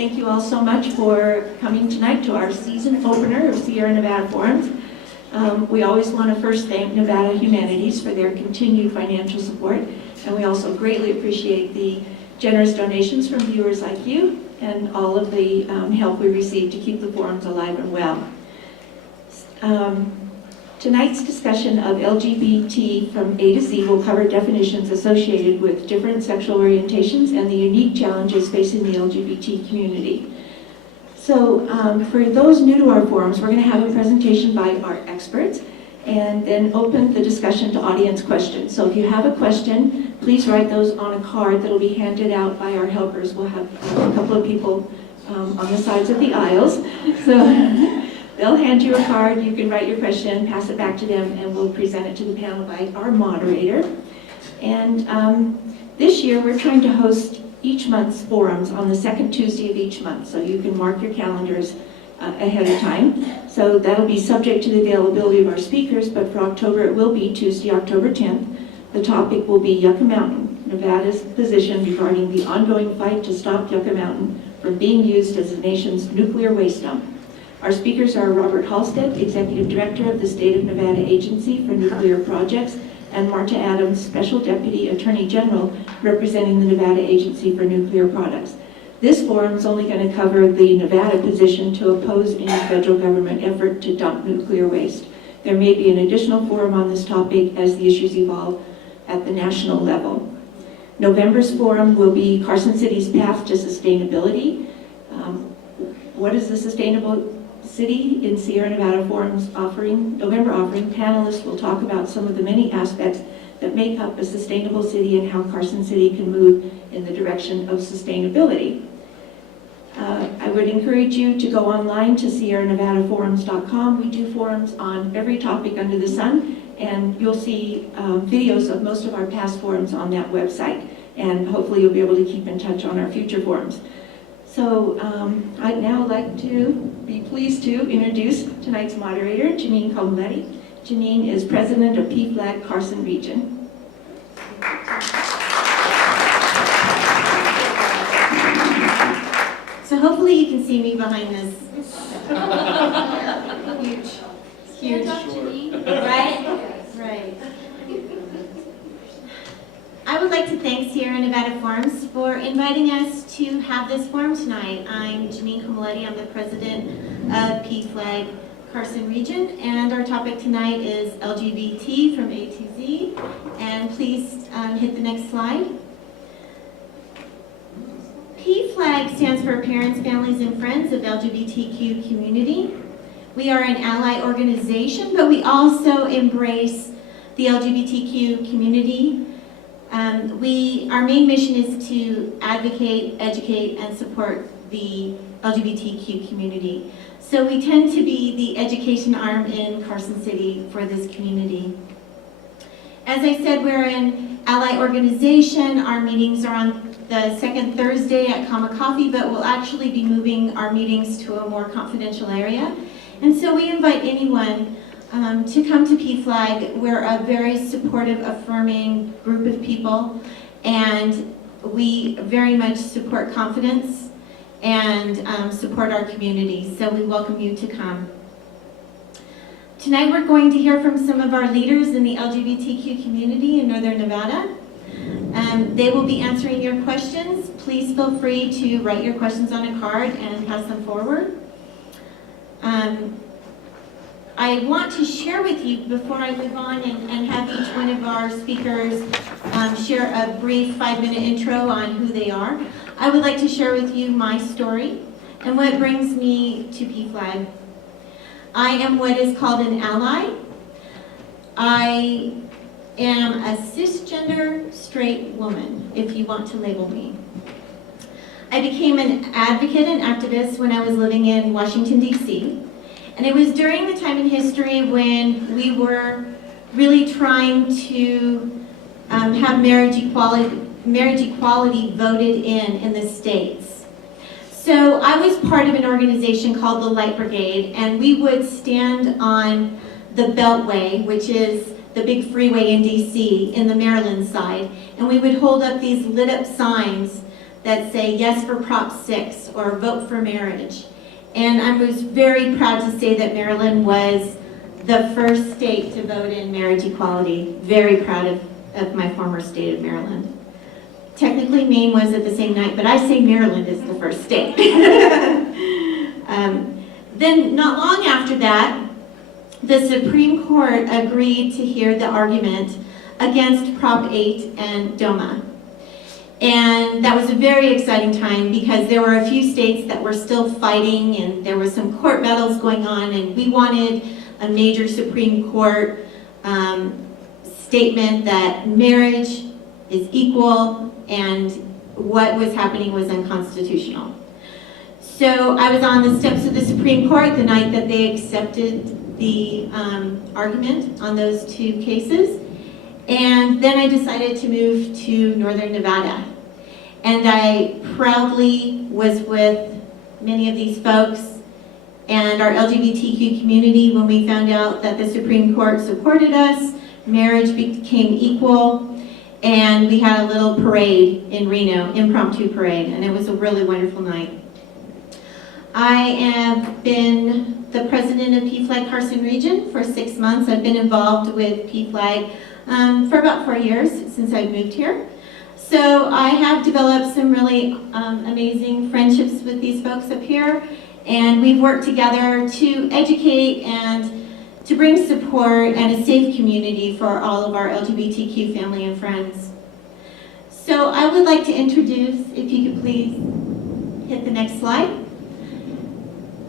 thank you all so much for coming tonight to our season opener of Sierra Nevada Forums. We always want to first thank Nevada Humanities for their continued financial support, and we also greatly appreciate the generous donations from viewers like you and all of the help we receive to keep the forums alive and well. Tonight's discussion of LGBT from A to Z will cover definitions associated with different sexual orientations and the unique challenges facing the LGBT community. So for those new to our forums, we're going to have a presentation by our experts and then open the discussion to audience questions. So if you have a question, please write those on a card that will be handed out by our helpers. We'll have a couple of people on the sides of the aisles. So they'll hand you a card, you can write your question, pass it back to them, and we'll present it to the panel by our moderator. And this year we're trying to host each month's forums on the second Tuesday of each month, so you can mark your calendars ahead of time. So that'll be subject to the availability of our speakers, but for October it will be Tuesday, October 10th. The topic will be Yucca Mountain, Nevada's position regarding the ongoing fight to stop Yucca Mountain from being used as the nation's nuclear waste dump. Our speakers are Robert Halstead, Executive Director of the State of Nevada Agency for Nuclear Projects, and Marta Adams, Special Deputy Attorney General, representing the Nevada Agency for Nuclear Products. This forum is only going to cover the Nevada position to oppose any federal government effort to dump nuclear waste. There may be an additional forum on this topic as the issues evolve at the national level. November's forum will be Carson City's Path to Sustainability. What is the Sustainable City in Sierra Nevada Forum's November offering? Panelists will talk about some of the many aspects that make up a sustainable city and how Carson City can move in the direction of sustainability. I would encourage you to go online to sierranevadaforums.com. We do forums on every topic under the sun, and you'll see videos of most of our past forums on that website, and hopefully you'll be able to keep in touch on our future forums. So I'd now like to be pleased to introduce tonight's moderator, Janine Comoletti. Janine is president of PFLAG Carson Region. So hopefully you can see me behind this. Huge. Right? Right. I would like to thank Sierra Nevada Forums for inviting us to have this forum tonight. I'm Janine Comoletti. I'm the president of PFLAG Carson Region, and our topic tonight is LGBT from A to Z. And please hit the next slide. PFLAG stands for Parents, Families, and Friends of LGBTQ Community. We are an ally organization, but we also embrace the LGBTQ community. Our main mission is to advocate, educate, and support the LGBTQ community. So we tend to be the education arm in Carson City for this community. As I said, we're an ally organization. Our meetings are on the second Thursday at Comma Coffee, but we'll actually be moving our meetings to a more confidential area. And so we invite anyone to come to PFLAG. We're a very supportive, affirming group of people, and we very much support confidence and support our community. So we welcome you to come. Tonight we're going to hear from some of our leaders in the LGBTQ community in Northern Nevada. They will be answering your questions. Please feel free to write your questions on a card and pass them forward. I want to share with you, before I move on and have each one of our speakers share a brief 5-minute intro on who they are, I would like to share with you my story and what brings me to PFLAG. I am what is called an ally. I am a cisgender straight woman, if you want to label me. I became an advocate and activist when I was living in Washington, D.C., and it was during the time in history when we were really trying to have marriage equality voted in the states. So I was part of an organization called the Light Brigade, and we would stand on the Beltway, which is the big freeway in DC, in the Maryland side, and we would hold up these lit up signs that say yes for Prop 6 or vote for marriage. And I was very proud to say that Maryland was the first state to vote in marriage equality. Very proud of my former state of Maryland. Technically, Maine was at the same night, but I say Maryland is the first state. Then, not long after that, the Supreme Court agreed to hear the argument against Prop 8 and DOMA. And that was a very exciting time because there were a few states that were still fighting and there was some court battles going on, and we wanted a major Supreme Court statement that marriage is equal and what was happening was unconstitutional. So I was on the steps of the Supreme Court the night that they accepted the argument on those two cases. And then I decided to move to Northern Nevada. And I proudly was with many of these folks and our LGBTQ community when we found out that the Supreme Court supported us, marriage became equal, and we had a little parade in Reno, impromptu parade, and it was a really wonderful night. I have been the president of PFLAG Carson Region for 6 months. I've been involved with PFLAG for about 4 years since I've moved here. So I have developed some really amazing friendships with these folks up here, and we've worked together to educate and to bring support and a safe community for all of our LGBTQ family and friends. So I would like to introduce, if you could please hit the next slide,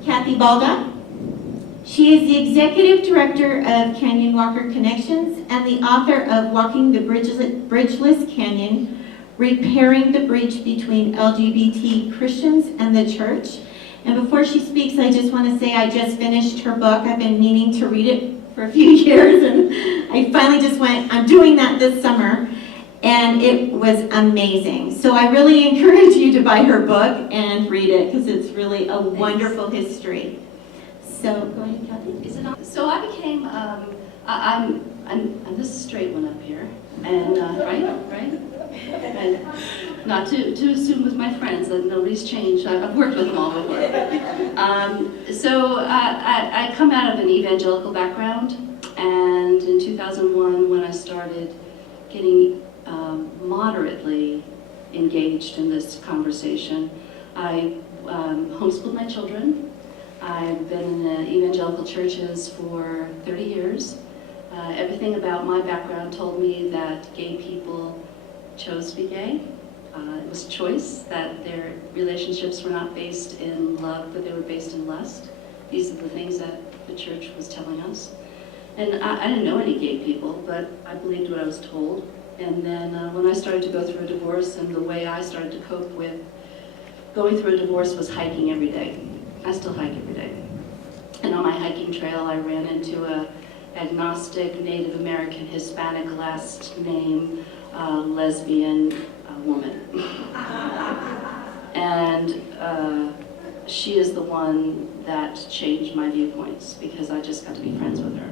Kathy Balda. She is the Executive Director of Canyon Walker Connections and the author of Walking the Bridgeless Canyon, Repairing the Bridge Between LGBT Christians and the Church. And before she speaks, I just want to say I just finished her book. I've been meaning to read it for a few years, and I finally just went, I'm doing that this summer, and it was amazing. So I really encourage you to buy her book and read it, because it's really a wonderful history. So go ahead, Kathy. Is it on? So I became, I'm this straight one up here, and right? And not to assume with my friends that nobody's changed. I've worked with them all before. So I come out of an evangelical background, and in 2001, when I started getting moderately engaged in this conversation, I homeschooled my children. I've been in evangelical churches for 30 years. Everything about my background told me that gay people chose to be gay. It was a choice, that their relationships were not based in love, but they were based in lust. These are the things that the church was telling us. And I didn't know any gay people, but I believed what I was told. And then when I started to go through a divorce, and the way I started to cope with going through a divorce was hiking every day. I still hike every day. And on my hiking trail, I ran into a agnostic, Native American, Hispanic last name, lesbian woman. And she is the one that changed my viewpoints, because I just got to be friends with her.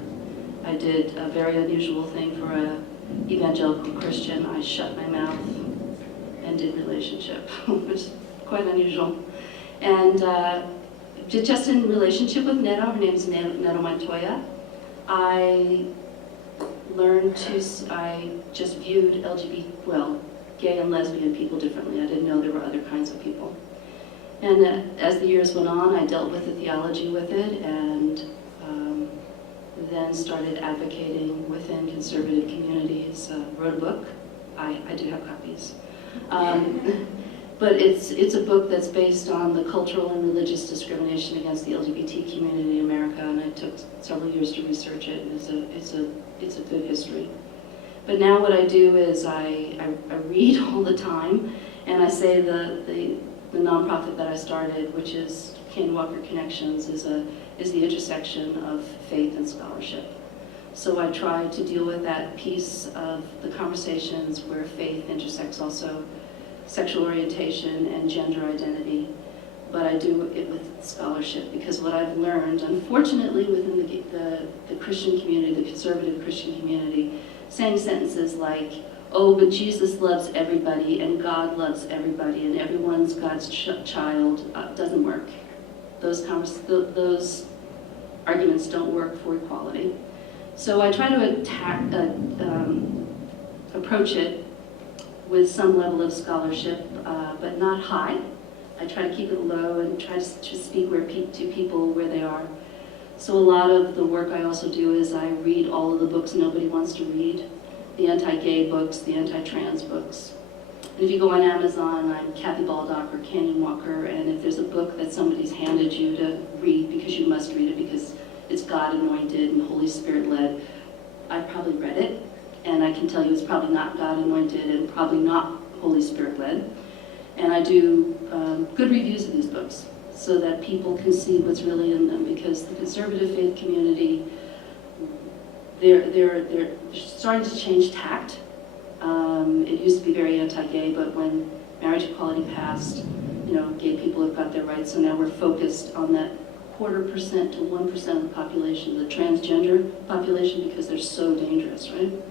I did a very unusual thing for a evangelical Christian. I shut my mouth and did relationship, which is quite unusual. And just in relationship with Neto, her name is Neto Montoya, I just viewed gay and lesbian people differently. I didn't know there were other kinds of people. And as the years went on, I dealt with the theology with it, and then started advocating within conservative communities, wrote a book. I do have copies. But it's a book that's based on the cultural and religious discrimination against the LGBT community in America, and it took several years to research it, and it's a good history. But now what I do is I read all the time, and I say the nonprofit that I started, which is Canyon Walker Connections, is the intersection of faith and scholarship. So I try to deal with that piece of the conversations where faith intersects also sexual orientation and gender identity, but I do it with scholarship, because what I've learned, unfortunately, within the Christian community, the conservative Christian community, saying sentences like, oh, but Jesus loves everybody, and God loves everybody, and everyone's God's child, doesn't work. Those arguments don't work for equality. So I try to approach it with some level of scholarship, but not high. I try to keep it low and try to speak to people where they are. So a lot of the work I also do is I read all of the books nobody wants to read, the anti-gay books, the anti-trans books. And if you go on Amazon, I'm Kathy Baldock or Canyon Walker, and if there's a book that somebody's handed you to read because you must read it because it's God anointed and Holy Spirit led, I've probably read it, and I can tell you it's probably not God anointed and probably not Holy Spirit led. And I do good reviews of these books so that people can see what's really in them, because the conservative faith community, they're starting to change tact. It used to be very anti-gay, but when marriage equality passed, gay people have got their rights, so now we're focused on that 0.25% to 1% of the population, the transgender population, because they're so dangerous, right? And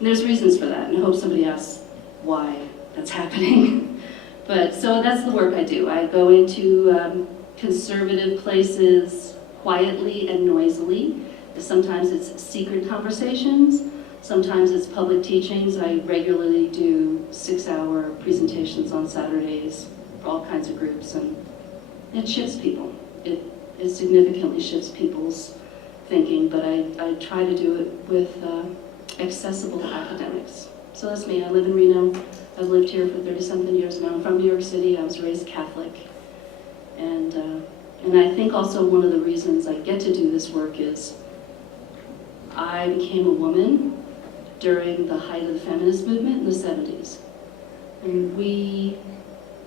there's reasons for that, and I hope somebody asks why that's happening. But so that's the work I do. I go into conservative places quietly and noisily. Sometimes it's secret conversations. Sometimes it's public teachings. I regularly do 6-hour presentations on Saturdays for all kinds of groups, and it shifts people. It significantly shifts people's thinking, but I try to do it with accessible academics. So that's me. I live in Reno. I've lived here for 30-something years now. I'm from New York City. I was raised Catholic. And I think also one of the reasons I get to do this work is I became a woman during the height of the feminist movement in the 70s. And we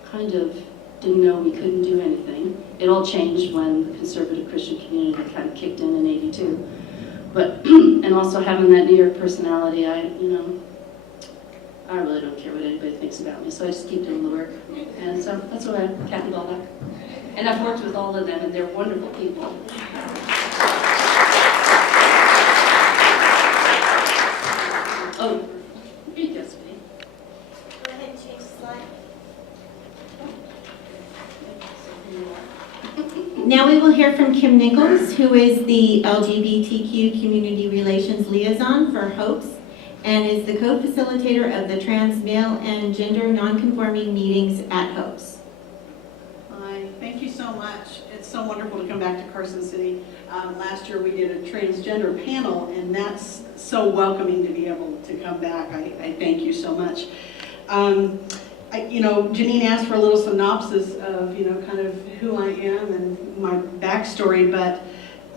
kind of didn't know we couldn't do anything. It all changed when the conservative Christian community kind of kicked in 82. But, and also having that New York personality, I really don't care what anybody thinks about me, so I just keep doing the work. And so that's what I'm, Kathy Baldock. And I've worked with all of them, and they're wonderful people. Oh, you guessed me. Go ahead and change the slide. Now we will hear from Kim Nichols, who is the LGBTQ Community Relations Liaison for HOPES and is the co-facilitator of the trans male and gender nonconforming meetings at HOPES. Hi, thank you so much. It's so wonderful to come back to Carson City. Last year we did a transgender panel, and that's so welcoming to be able to come back. I thank you so much. Janine asked for a little synopsis of, kind of who I am and my backstory, but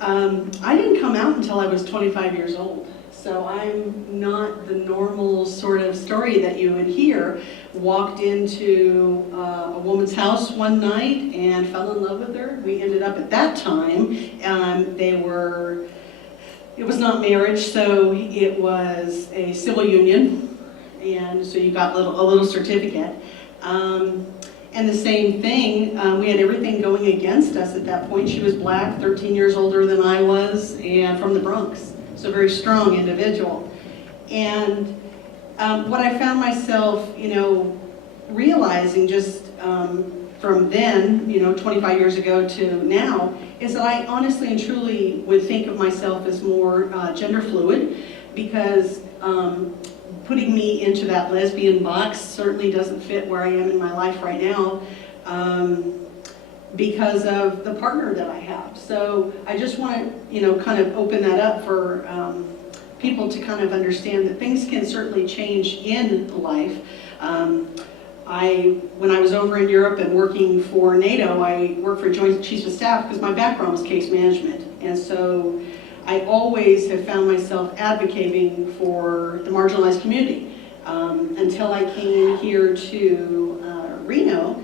I didn't come out until I was 25 years old. So I'm not the normal sort of story that you would hear. Walked into a woman's house one night and fell in love with her. We ended up at that time, it was not marriage, so it was a civil union. And so you got a little certificate. And the same thing, we had everything going against us at that point. She was black, 13 years older than I was, and from the Bronx. So a very strong individual. And what I found myself, realizing just from then, 25 years ago to now, is that I honestly and truly would think of myself as more gender fluid, because putting me into that lesbian box certainly doesn't fit where I am in my life right now, because of the partner that I have. So I just want to, kind of open that up for people to kind of understand that things can certainly change in life. When I was over in Europe and working for NATO, I worked for Joint Chiefs of Staff because my background was case management. And so I always have found myself advocating for the marginalized community. Until I came here to Reno,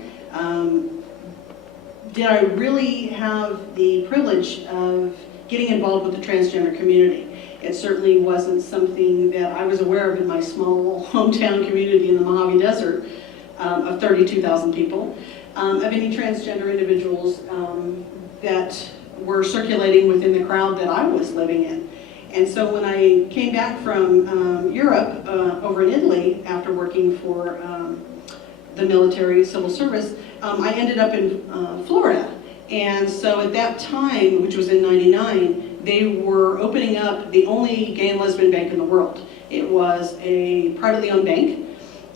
did I really have the privilege of getting involved with the transgender community. It certainly wasn't something that I was aware of in my small hometown community in the Mojave Desert of 32,000 people, of any transgender individuals that were circulating within the crowd that I was living in. And so when I came back from Europe, over in Italy, after working for the military civil service, I ended up in Florida. And so at that time, which was in '99, they were opening up the only gay and lesbian bank in the world. It was a privately owned bank,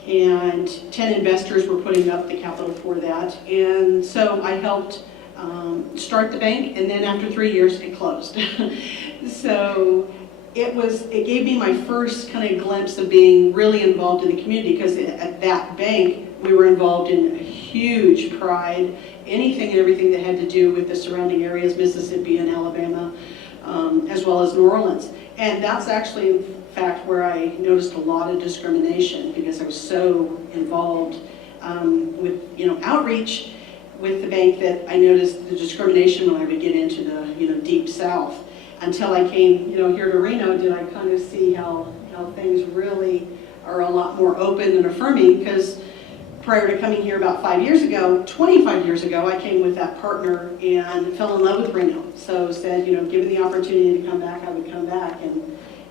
and 10 investors were putting up the capital for that. And so I helped start the bank, and then after 3 years, it closed. So it gave me my first kind of glimpse of being really involved in the community, because at that bank, we were involved in huge pride, anything and everything that had to do with the surrounding areas, Mississippi and Alabama, as well as New Orleans. And that's actually, in fact, where I noticed a lot of discrimination, because I was so involved with outreach with the bank, that I noticed the discrimination when I would get into the deep South. Until I came here to Reno, did I kind of see how things really are a lot more open and affirming. Because prior to coming here about 5 years ago, 25 years ago, I came with that partner and fell in love with Reno. So said, given the opportunity to come back, I would come back.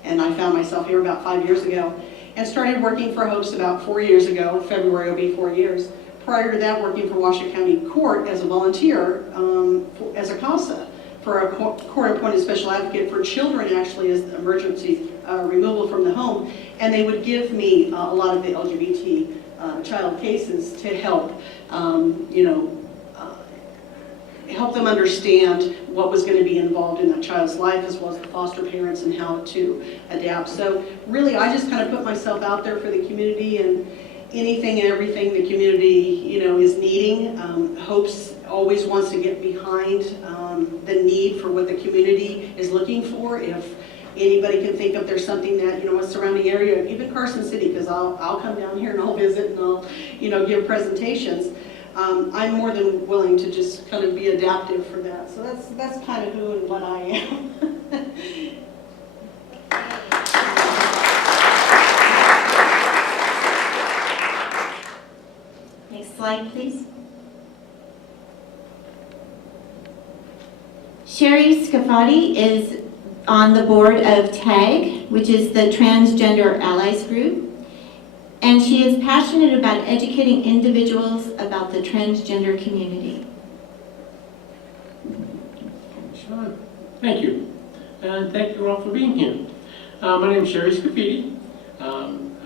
And I found myself here about 5 years ago, and started working for HOPES about 4 years ago. February will be 4 years. Prior to that, working for Washoe County Court as a volunteer, as a CASA, for a court-appointed special advocate for children, actually, as emergency removal from the home. And they would give me a lot of the LGBT child cases to help, help them understand what was going to be involved in that child's life, as well as the foster parents and how to adapt. So really, I just kind of put myself out there for the community, and anything and everything the community, is needing. HOPES always wants to get behind the need for what the community is looking for. If anybody can think of there's something that, a surrounding area, even Carson City, because I'll come down here and I'll visit and I'll, give presentations. I'm more than willing to just kind of be adaptive for that. So that's kind of who and what I am. Next slide, please. Sherry Scafati is on the board of TAG, which is the Transgender Allies Group, and she is passionate about educating individuals about the transgender community. Sure. Thank you. And thank you all for being here. My name is Sherry Scafati.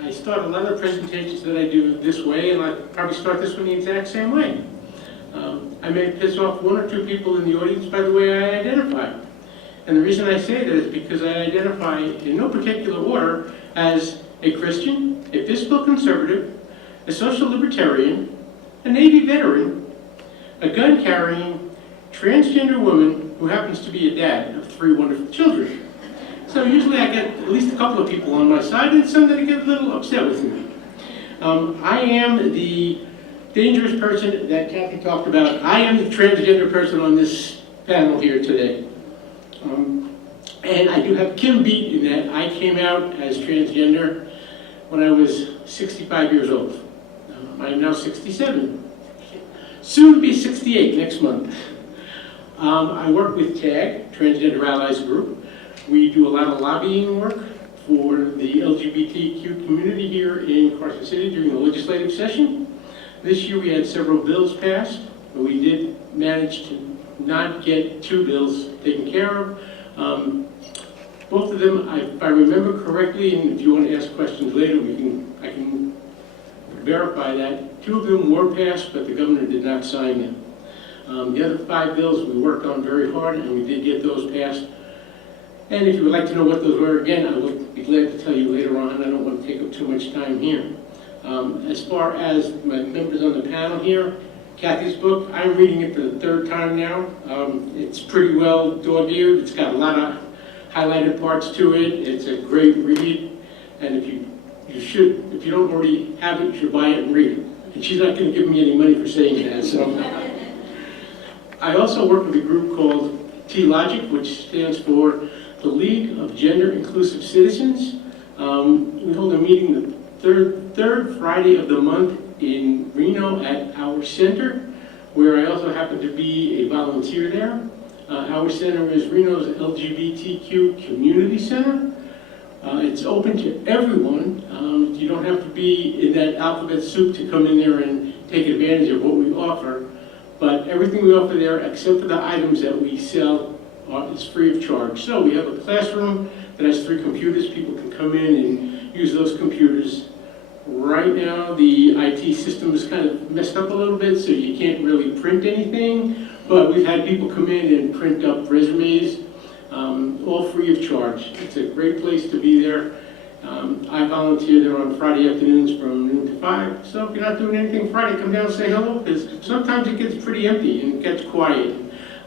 I start a lot of presentations that I do this way, and I probably start this one the exact same way. I may piss off one or two people in the audience by the way I identify. And the reason I say that is because I identify in no particular order as a Christian, a fiscal conservative, a social libertarian, a Navy veteran, a gun-carrying, transgender woman who happens to be a dad of 3 wonderful children. So usually I get at least a couple of people on my side, and some that get a little upset with me. I am the dangerous person that Kathy talked about. I am the transgender person on this panel here today. And I do have Kim beat in that I came out as transgender when I was 65 years old. I am now 67. Soon to be 68 next month. I work with TAG, Transgender Allies Group. We do a lot of lobbying work for the LGBTQ community here in Carson City during the legislative session. This year we had several bills passed, but we did manage to not get 2 bills taken care of. Both of them, if I remember correctly, and if you want to ask questions later, I can verify that. 2 of them were passed, but the governor did not sign them. The other 5 bills we worked on very hard, and we did get those passed. And if you would like to know what those were, again, I will be glad to tell you later on. I don't want to take up too much time here. As far as my members on the panel here, Kathy's book, I'm reading it for the 3rd time now. It's pretty well dog-eared. It's got a lot of highlighted parts to it. It's a great read. And if you don't already have it, you should buy it and read it. And she's not going to give me any money for saying that. So, I also work with a group called T-Logic, which stands for the League of Gender Inclusive Citizens. We hold a meeting the third Friday of the month in Reno at our center, where I also happen to be a volunteer there. Our center is Reno's LGBTQ Community Center. It's open to everyone. You don't have to be in that alphabet soup to come in there and take advantage of what we offer. But everything we offer there, except for the items that we sell, is free of charge. So we have a classroom that has 3 computers. People can come in and use those computers. Right now, the IT system is kind of messed up a little bit, so you can't really print anything. But we've had people come in and print up resumes, all free of charge. It's a great place to be there. I volunteer there on Friday afternoons from noon to 5. So if you're not doing anything Friday, come down and say hello, because sometimes it gets pretty empty and it gets quiet.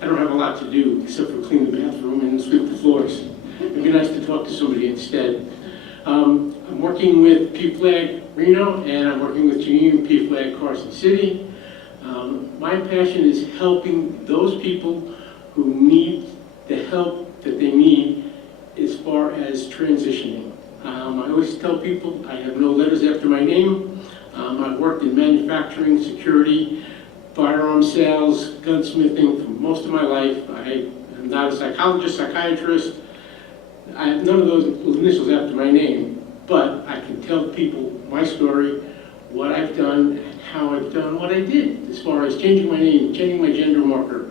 I don't have a lot to do except for clean the bathroom and sweep the floors. It'd be nice to talk to somebody instead. I'm working with P-Flag Reno, and I'm working with Janine P-Flag Carson City. My passion is helping those people who need the help that they need as far as transitioning. I always tell people I have no letters after my name. I've worked in manufacturing, security, firearm sales, gunsmithing for most of my life. I am not a psychologist, psychiatrist. I have none of those initials after my name, but I can tell people my story, what I've done, and how I've done what I did, as far as changing my name, changing my gender marker,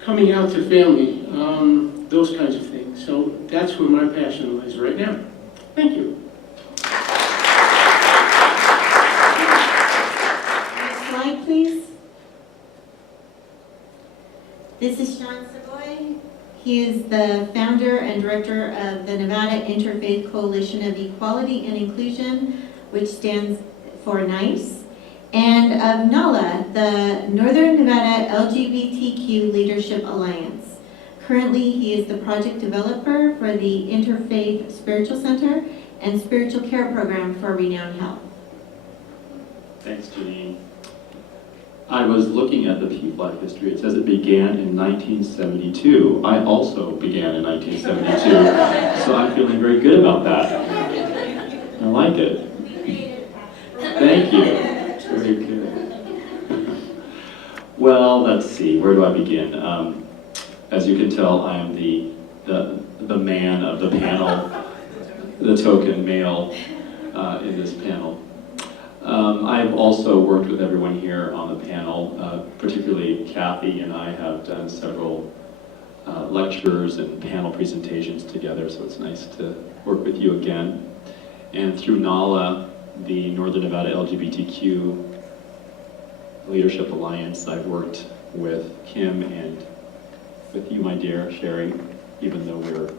coming out to family, those kinds of things. So that's where my passion lies right now. Thank you. Next slide, please. This is Sean Savoy. He is the founder and director of the Nevada Interfaith Coalition of Equality and Inclusion, which stands for NICE, and of NALA, the Northern Nevada LGBTQ Leadership Alliance. Currently, he is the project developer for the Interfaith Spiritual Center and Spiritual Care Program for Renown Health. Thanks, Janine. I was looking at the P-Flag history. It says it began in 1972. I also began in 1972, so I'm feeling very good about that. I like it. Thank you. Very good. Well, let's see. Where do I begin? As you can tell, I am the man of the panel, the token male in this panel. I've also worked with everyone here on the panel, particularly Kathy and I have done several lectures and panel presentations together, so it's nice to work with you again. And through NALA, the Northern Nevada LGBTQ Leadership Alliance, I've worked with Kim and with you, my dear Sherry, even though we're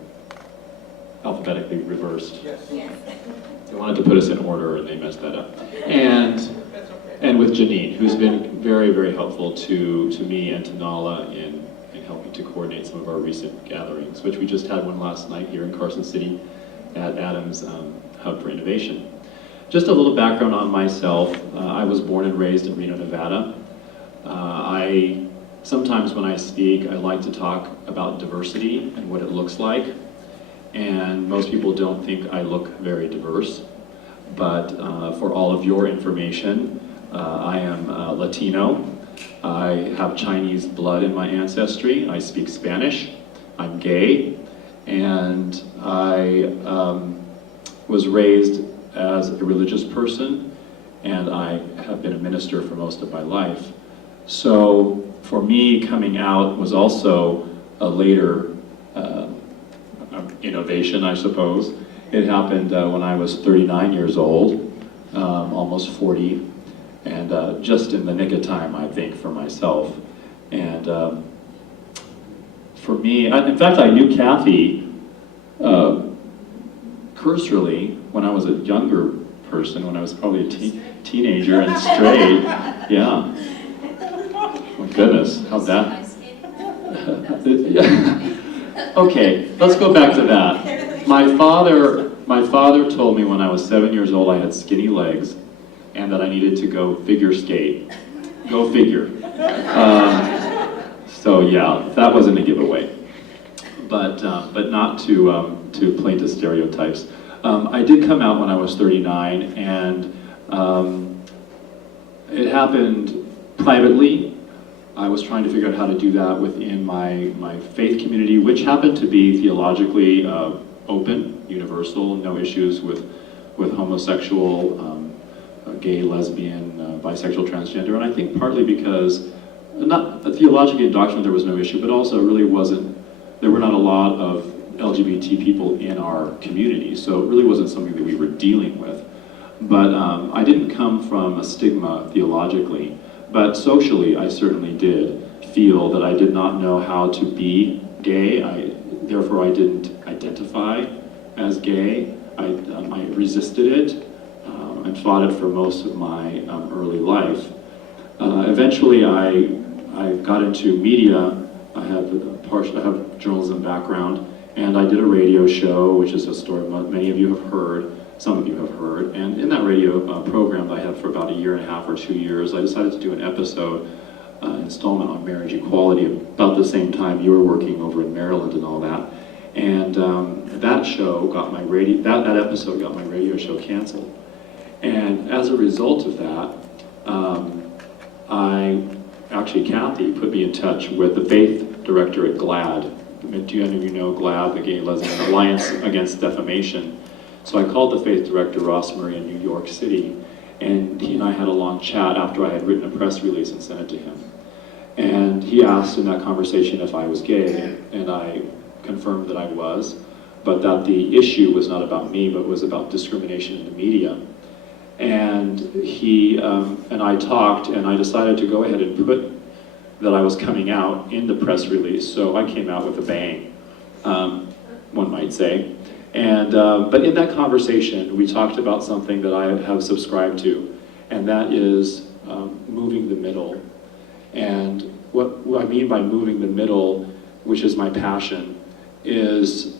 alphabetically reversed. Yes. They wanted to put us in order and they messed that up. And with Janine, who's been very, very helpful to me and to NALA in helping to coordinate some of our recent gatherings, which we just had one last night here in Carson City at Adams Hub for Innovation. Just a little background on myself. I was born and raised in Reno, Nevada. Sometimes when I speak, I like to talk about diversity and what it looks like. And most people don't think I look very diverse. But for all of your information, I am Latino. I have Chinese blood in my ancestry. I speak Spanish. I'm gay. And I was raised as a religious person, and I have been a minister for most of my life. So for me, coming out was also a later innovation, I suppose. It happened when I was 39 years old, almost 40, and just in the nick of time, I think, for myself. And for me, in fact, I knew Kathy cursorily when I was a younger person, when I was probably a teenager and straight. Yeah. My goodness, how's that? Okay, let's go back to that. My father told me when I was 7 years old I had skinny legs and that I needed to go figure skate. Go figure. So yeah, that wasn't a giveaway. But not to play to stereotypes. I did come out when I was 39, and it happened privately. I was trying to figure out how to do that within my faith community, which happened to be theologically open, universal, no issues with homosexual, gay, lesbian, bisexual, transgender. And I think partly because, not theologically and doctrinally there was no issue, but also it really wasn't, there were not a lot of LGBT people in our community, so it really wasn't something that we were dealing with. But I didn't come from a stigma theologically, but socially I certainly did feel that I did not know how to be gay. Therefore I didn't identify as gay. I resisted it and fought it for most of my early life. Eventually I got into media. I have a journalism background, and I did a radio show, which is a story many of you have heard, some of you have heard. And in that radio program that I had for about 1.5 years or 2 years, I decided to do an episode, installment on marriage equality, about the same time you were working over in Maryland and all that. And that show got my that episode got my radio show canceled. And as a result of that, Kathy put me in touch with the faith director at GLAAD. Do any of you know GLAAD, the Gay Lesbian Alliance Against Defamation? So I called the faith director, Ross Murray, in New York City, and he and I had a long chat after I had written a press release and sent it to him. And he asked in that conversation if I was gay, and I confirmed that I was, but that the issue was not about me, but was about discrimination in the media. And he and I talked, and I decided to go ahead and put that I was coming out in the press release, so I came out with a bang, one might say. And but in that conversation, we talked about something that I have subscribed to, and that is moving the middle. And what I mean by moving the middle, which is my passion, is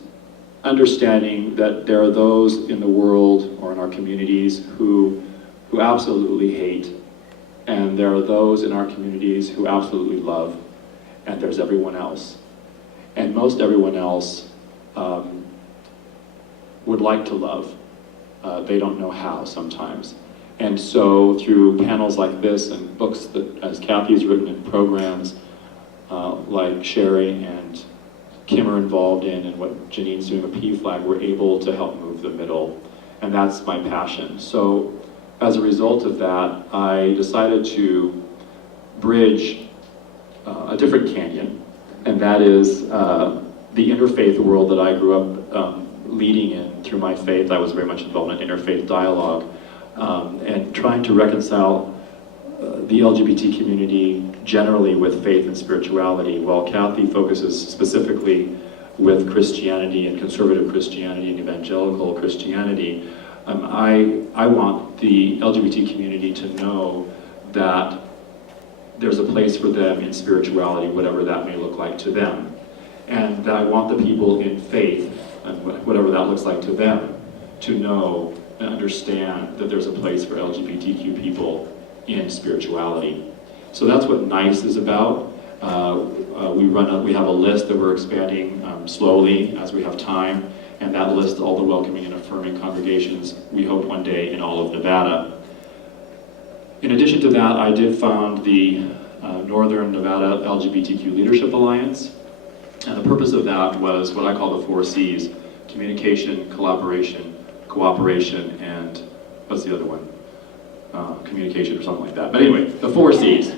understanding that there are those in the world or in our communities who absolutely hate, and there are those in our communities who absolutely love, and there's everyone else. And most everyone else would like to love. They don't know how sometimes. And so through panels like this and books that, as Kathy's written, in programs like Sherry and Kim are involved in, and what Janine's doing with PFLAG, we're able to help move the middle. And that's my passion. So as a result of that, I decided to bridge a different canyon, and that is the interfaith world that I grew up leading in through my faith. I was very much involved in interfaith dialogue and trying to reconcile the LGBT community generally with faith and spirituality, while Kathy focuses specifically with Christianity and conservative Christianity and evangelical Christianity. I want the LGBT community to know that there's a place for them in spirituality, whatever that may look like to them. And that I want the people in faith, and whatever that looks like to them, to know and understand that there's a place for LGBTQ people in spirituality. So that's what NICE is about. We have a list that we're expanding slowly as we have time, and that lists all the welcoming and affirming congregations, we hope one day in all of Nevada. In addition to that, I did found the Northern Nevada LGBTQ Leadership Alliance, and the purpose of that was what I call the 4 C's: communication, collaboration, cooperation, and what's the other one? Communication or something like that. But anyway, the 4 C's.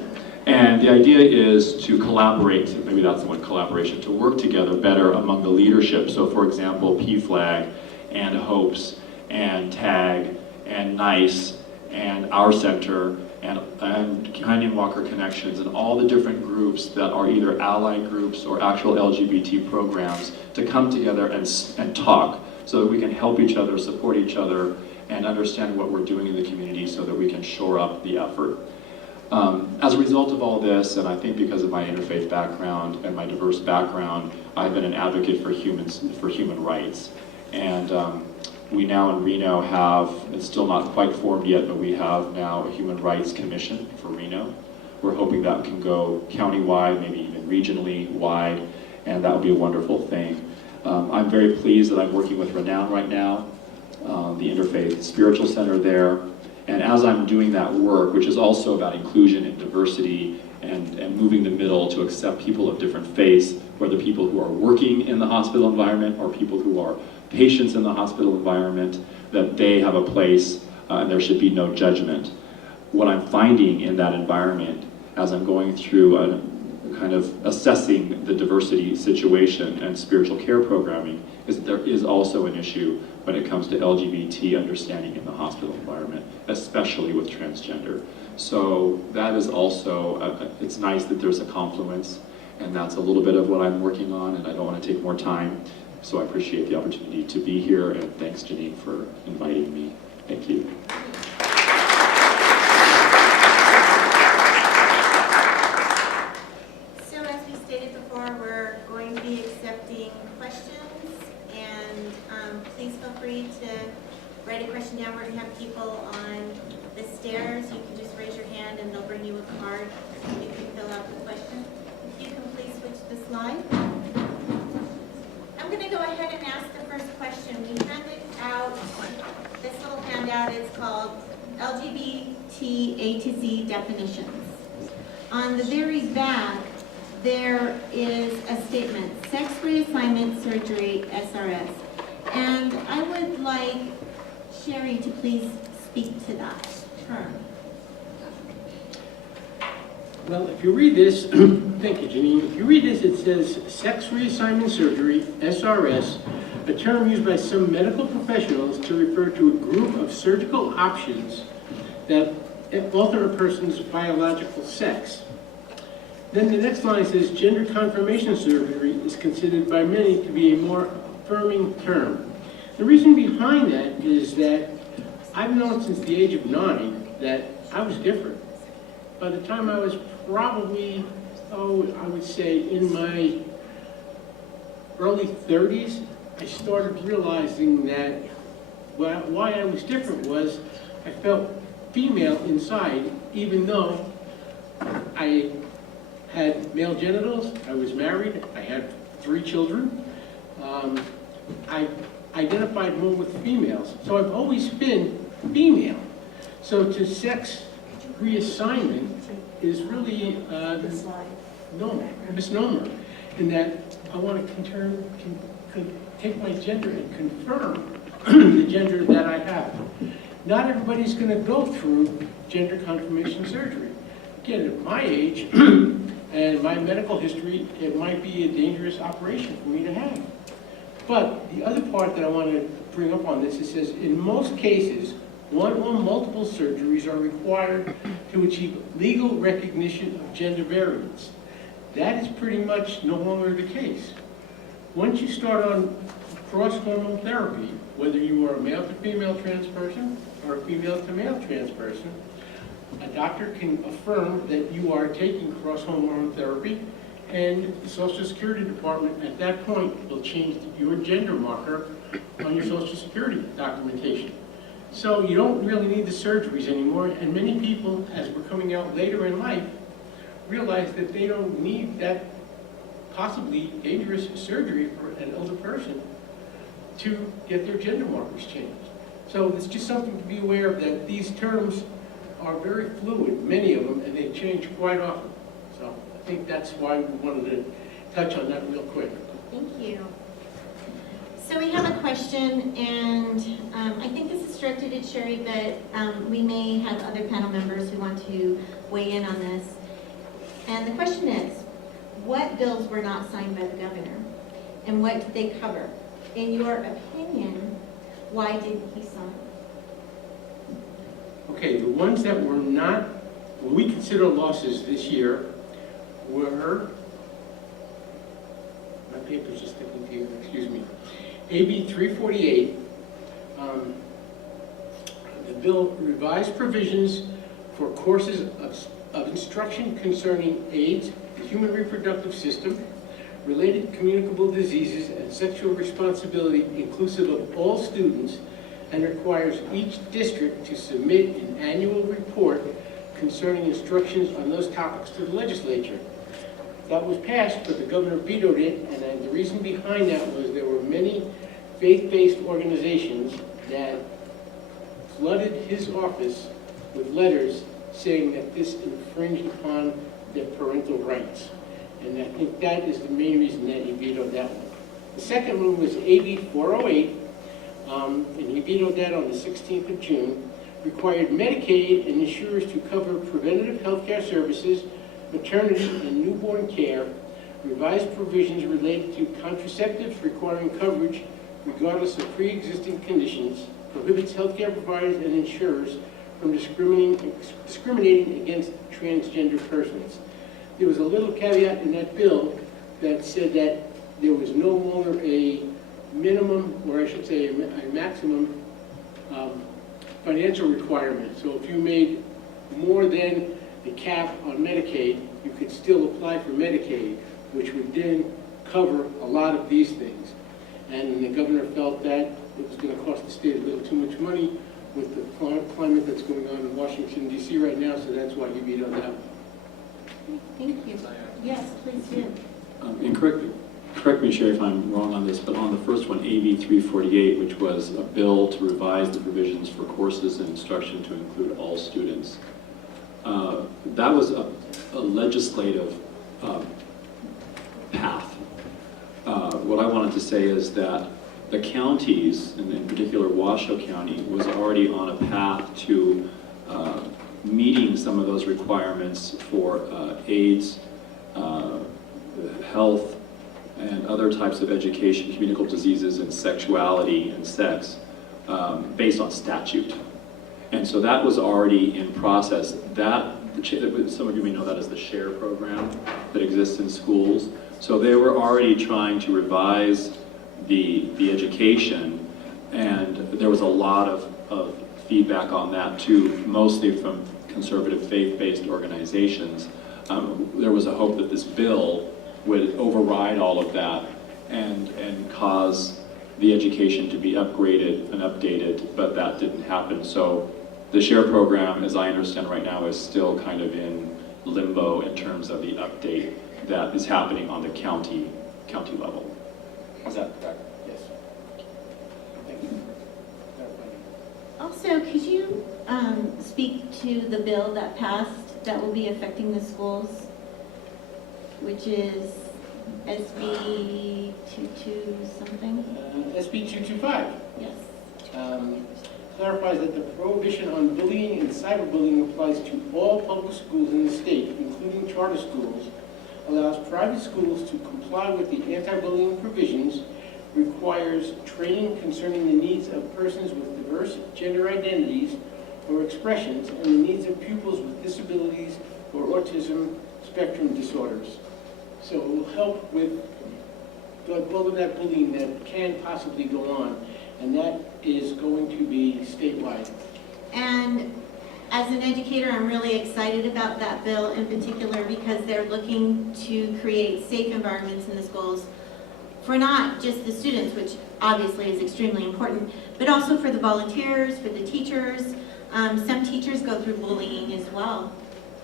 And the idea is to collaborate, maybe that's the one, collaboration, to work together better among the leadership. So for example, PFLAG and HOPES and TAG and NICE and Our Center and Canyon Walker Connections and all the different groups that are either allied groups or actual LGBT programs to come together and talk so that we can help each other, support each other, and understand what we're doing in the community so that we can shore up the effort. As a result of all this, and I think because of my interfaith background and my diverse background, I've been an advocate for human rights. And we now in Reno have, it's still not quite formed yet, but we have now a Human Rights Commission for Reno. We're hoping that can go county-wide, maybe even regionally wide, and that would be a wonderful thing. I'm very pleased that I'm working with Renown right now, the Interfaith Spiritual Center there, And as I'm doing that work, which is also about inclusion and diversity and moving the middle to accept people of different faiths, whether people who are working in the hospital environment or people who are patients in the hospital environment, that they have a place and there should be no judgment. What I'm finding in that environment as I'm going through a kind of assessing the diversity situation and spiritual care programming is that there is also an issue when it comes to LGBT understanding in the hospital environment, especially with transgender. So that is also, it's nice that there's a confluence, and that's a little bit of what I'm working on, and I don't want to take more time. So I appreciate the opportunity to be here, and thanks, Janine, for inviting me. Thank you. So as we stated before, we're going to be accepting questions, and please feel free to write a question down. We're going to have people on the stairs. You can just raise your hand and they'll bring you a card. You can fill out the question. If you can please switch the slide. I'm going to go ahead and ask the first question. We handed out this little handout. It's called LGBT A to Z definitions. On the very back, there is a statement, sex reassignment surgery, SRS. And I would like Sherry to please speak to that term. Well, if you read this, thank you, Janine. If you read this, it says sex reassignment surgery, SRS, a term used by some medical professionals to refer to a group of surgical options that alter a person's biological sex. Then the next line says gender confirmation surgery is considered by many to be a more affirming term. The reason behind that is that I've known since the age of 9 that I was different. By the time I was probably, I would say in my early 30s, I started realizing that why I was different was I felt female inside, even though I had male genitals, I was married, I had 3 children. I identified more with females, so I've always been female. So to sex reassignment is really a misnomer, in that I want to take my gender and confirm the gender that I have. Not everybody's going to go through gender confirmation surgery. Again, at my age and my medical history, it might be a dangerous operation for me to have. But the other part that I want to bring up on this, it says, in most cases, one or multiple surgeries are required to achieve legal recognition of gender variance. That is pretty much no longer the case. Once you start on cross-hormone therapy, whether you are a male to female trans person or a female to male trans person, a doctor can affirm that you are taking cross-hormone therapy, and the Social Security Department at that point will change your gender marker on your Social Security documentation. So you don't really need the surgeries anymore, and many people, as we're coming out later in life, realize that they don't need that possibly dangerous surgery for an older person to get their gender markers changed. So it's just something to be aware of, that these terms are very fluid, many of them, and they change quite often. So I think that's why we wanted to touch on that real quick. Thank you. So we have a question, and I think this is directed at Sherry, but we may have other panel members who want to weigh in on this. And the question is, what bills were not signed by the governor, and what did they cover? In your opinion, why didn't he sign? Okay, the ones that were not, what we consider losses this year were, my paper's just sticking to you, excuse me, AB 348, the bill revised provisions for courses of instruction concerning AIDS, the human reproductive system, related communicable diseases, and sexual responsibility inclusive of all students, and requires each district to submit an annual report concerning instructions on those topics to the legislature. That was passed, but the governor vetoed it, and the reason behind that was there were many faith-based organizations that flooded his office with letters saying that this infringed upon their parental rights. And I think that is the main reason that he vetoed that one. The second one was AB 408, and he vetoed that on the 16th of June, required Medicaid and insurers to cover preventative health care services, maternity and newborn care, revised provisions related to contraceptives requiring coverage regardless of pre-existing conditions, prohibits healthcare providers and insurers from discriminating against transgender persons. There was a little caveat in that bill that said that there was no longer a minimum, or I should say a maximum financial requirement. So if you made more than the cap on Medicaid, you could still apply for Medicaid, which would then cover a lot of these things. And the governor felt that it was going to cost the state a little too much money with the climate that's going on in Washington, D.C. right now, so that's why he vetoed that. Thank you. Yes, please do. And correct me, Sherry, if I'm wrong on this, but on the first one, AB 348, which was a bill to revise the provisions for courses and instruction to include all students, that was a legislative path. What I wanted to say is that the counties, and in particular Washoe County, was already on a path to meeting some of those requirements for AIDS, health, and other types of education, communicable diseases, and sexuality and sex, based on statute. And so that was already in process. Some of you may know that as the SHARE program that exists in schools. So they were already trying to revise the education, and there was a lot of feedback on that too, mostly from conservative faith-based organizations. There was a hope that this bill would override all of that and cause the education to be upgraded and updated, but that didn't happen. So the SHARE program, as I understand right now, is still kind of in limbo in terms of the update that is happening on the county level. Is that correct? Yes. Thank you. Also, could you speak to the bill that passed that will be affecting the schools, which is SB 22 something? SB 225. Yes. Clarifies that the prohibition on bullying and cyberbullying applies to all public schools in the state, including charter schools, allows private schools to comply with the anti-bullying provisions, requires training concerning the needs of persons with diverse gender identities or expressions, and the needs of pupils with disabilities or autism spectrum disorders. So it will help with all of that bullying that can possibly go on, and that is going to be statewide. And as an educator, I'm really excited about that bill in particular because they're looking to create safe environments in the schools for not just the students, which obviously is extremely important, but also for the volunteers, for the teachers. Some teachers go through bullying as well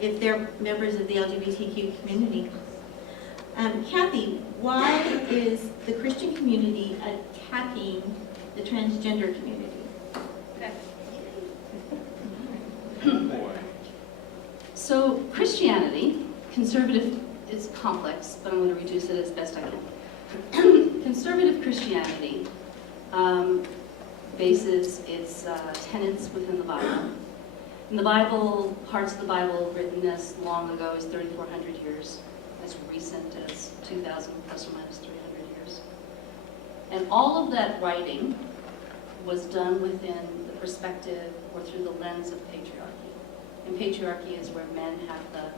if they're members of the LGBTQ community. Kathy, why is the Christian community attacking the transgender community? So Christianity, conservative is complex, but I'm going to reduce it as best I can. Conservative Christianity bases its tenets within the Bible. In the Bible, parts of the Bible written as long ago as 3,400 years, as recent as 2,000 plus or minus 300 years. And all of that writing was done within the perspective or through the lens of patriarchy. And patriarchy is where men have the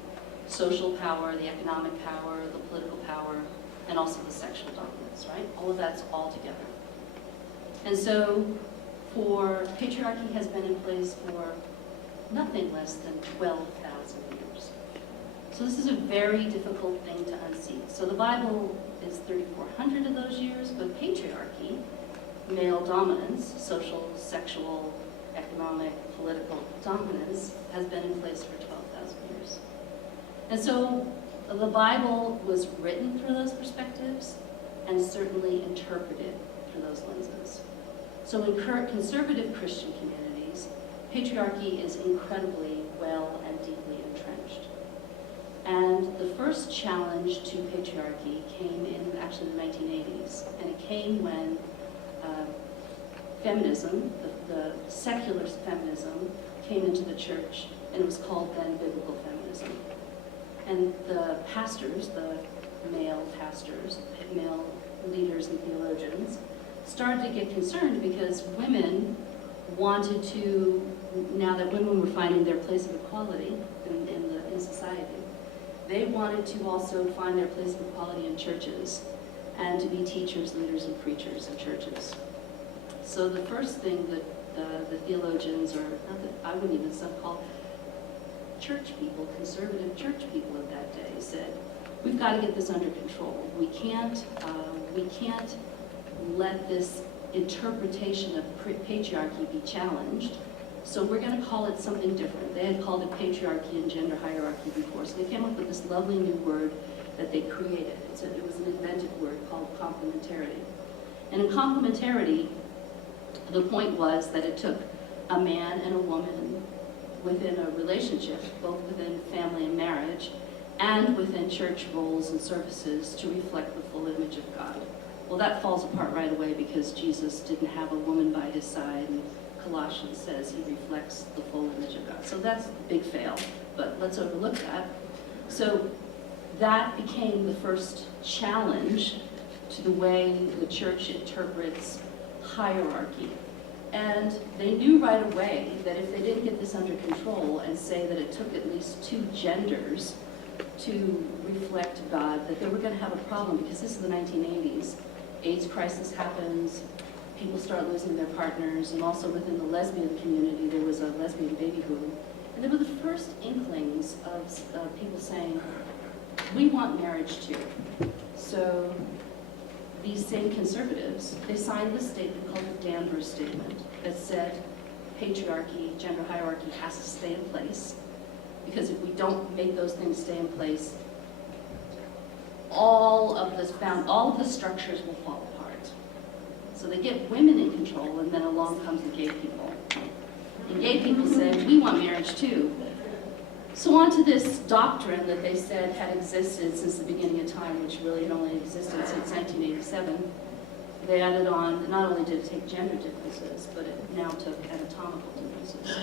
social power, the economic power, the political power, and also the sexual dominance, right? All of that's all together. And so patriarchy has been in place for nothing less than 12,000 years. So this is a very difficult thing to unseat. So the Bible is 3,400 of those years, but patriarchy, male dominance, social, sexual, economic, political dominance, has been in place for 12,000 years. And so the Bible was written through those perspectives and certainly interpreted through those lenses. So in current conservative Christian communities, patriarchy is incredibly well and deeply entrenched. And the first challenge to patriarchy came in actually the 1980s, and it came when feminism, the secular feminism, came into the church, and it was called then biblical feminism. And the pastors, the male pastors, male leaders and theologians, started to get concerned because women wanted to, now that women were finding their place of equality in society, they wanted to also find their place of equality in churches and to be teachers, leaders, and preachers in churches. So the first thing that the theologians, or not that I wouldn't even call church people, conservative church people of that day, said, we've got to get this under control. We can't let this interpretation of patriarchy be challenged. So we're going to call it something different. They had called it patriarchy and gender hierarchy before, so they came up with this lovely new word that they created. It was an invented word called complementarity. And in complementarity, the point was that it took a man and a woman within a relationship, both within family and marriage, and within church roles and services to reflect the full image of God. Well, that falls apart right away because Jesus didn't have a woman by his side, and Colossians says he reflects the full image of God. So that's a big fail, but let's overlook that. So that became the first challenge to the way the church interprets hierarchy. And they knew right away that if they didn't get this under control and say that it took at least 2 genders to reflect God, that they were going to have a problem, because this is the 1980s. AIDS crisis happens, people start losing their partners, and also within the lesbian community there was a lesbian baby boom. And there were the first inklings of people saying, we want marriage too. So these same conservatives, they signed this statement called the Danvers Statement that said patriarchy, gender hierarchy has to stay in place, because if we don't make those things stay in place, all of the structures will fall apart. So they get women in control, and then along comes the gay people. And gay people say, we want marriage too. So on to this doctrine that they said had existed since the beginning of time, which really had only existed since 1987. They added on, not only did it take gender differences, but it now took anatomical differences.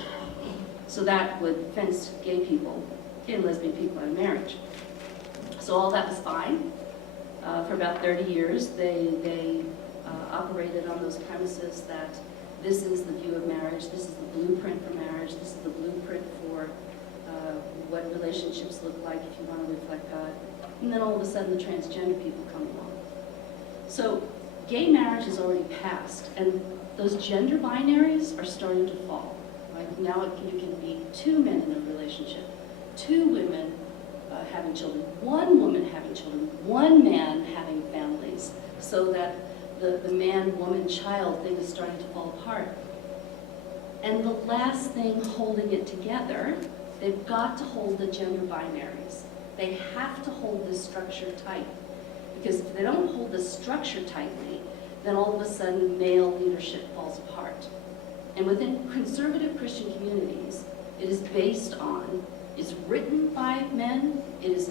So that would fence gay people, gay and lesbian people out of marriage. So all that was fine. For about 30 years, they operated on those premises that this is the view of marriage, this is the blueprint for marriage, this is the blueprint for what relationships look like if you want to reflect God. And then all of a sudden the transgender people come along. So gay marriage is already passed, and those gender binaries are starting to fall. Right? Now you can be 2 men in a relationship, 2 women having children, 1 woman having children, 1 man having families, so that the man, woman, child thing is starting to fall apart. And the last thing holding it together, they've got to hold the gender binaries. They have to hold this structure tight. Because if they don't hold this structure tightly, then all of a sudden male leadership falls apart. And within conservative Christian communities, it is based on, is written by men, it has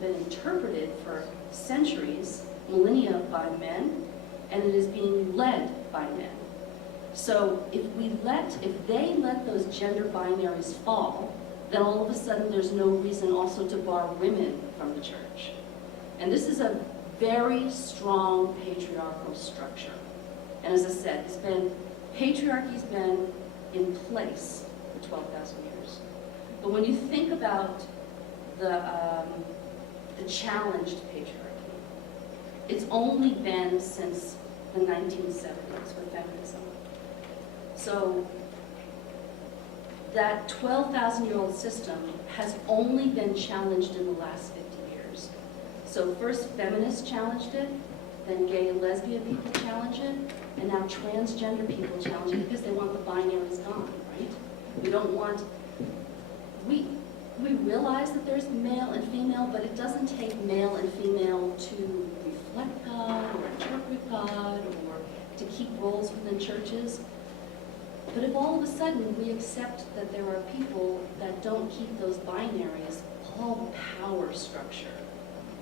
been interpreted for centuries, millennia by men, and it is being led by men. So if they let those gender binaries fall, then all of a sudden there's no reason also to bar women from the church. And this is a very strong patriarchal structure. And as I said, patriarchy's been in place for 12,000 years. But when you think about the challenge to patriarchy, it's only been since the 1970s with feminism. So that 12,000-year-old system has only been challenged in the last 50 years. So first feminists challenged it, then gay and lesbian people challenge it, and now transgender people challenge it because they want the binaries gone, right? We don't want, we realize that there's male and female, but it doesn't take male and female to reflect God or interpret God or to keep roles within churches. But if all of a sudden we accept that there are people that don't keep those binaries, all power structure,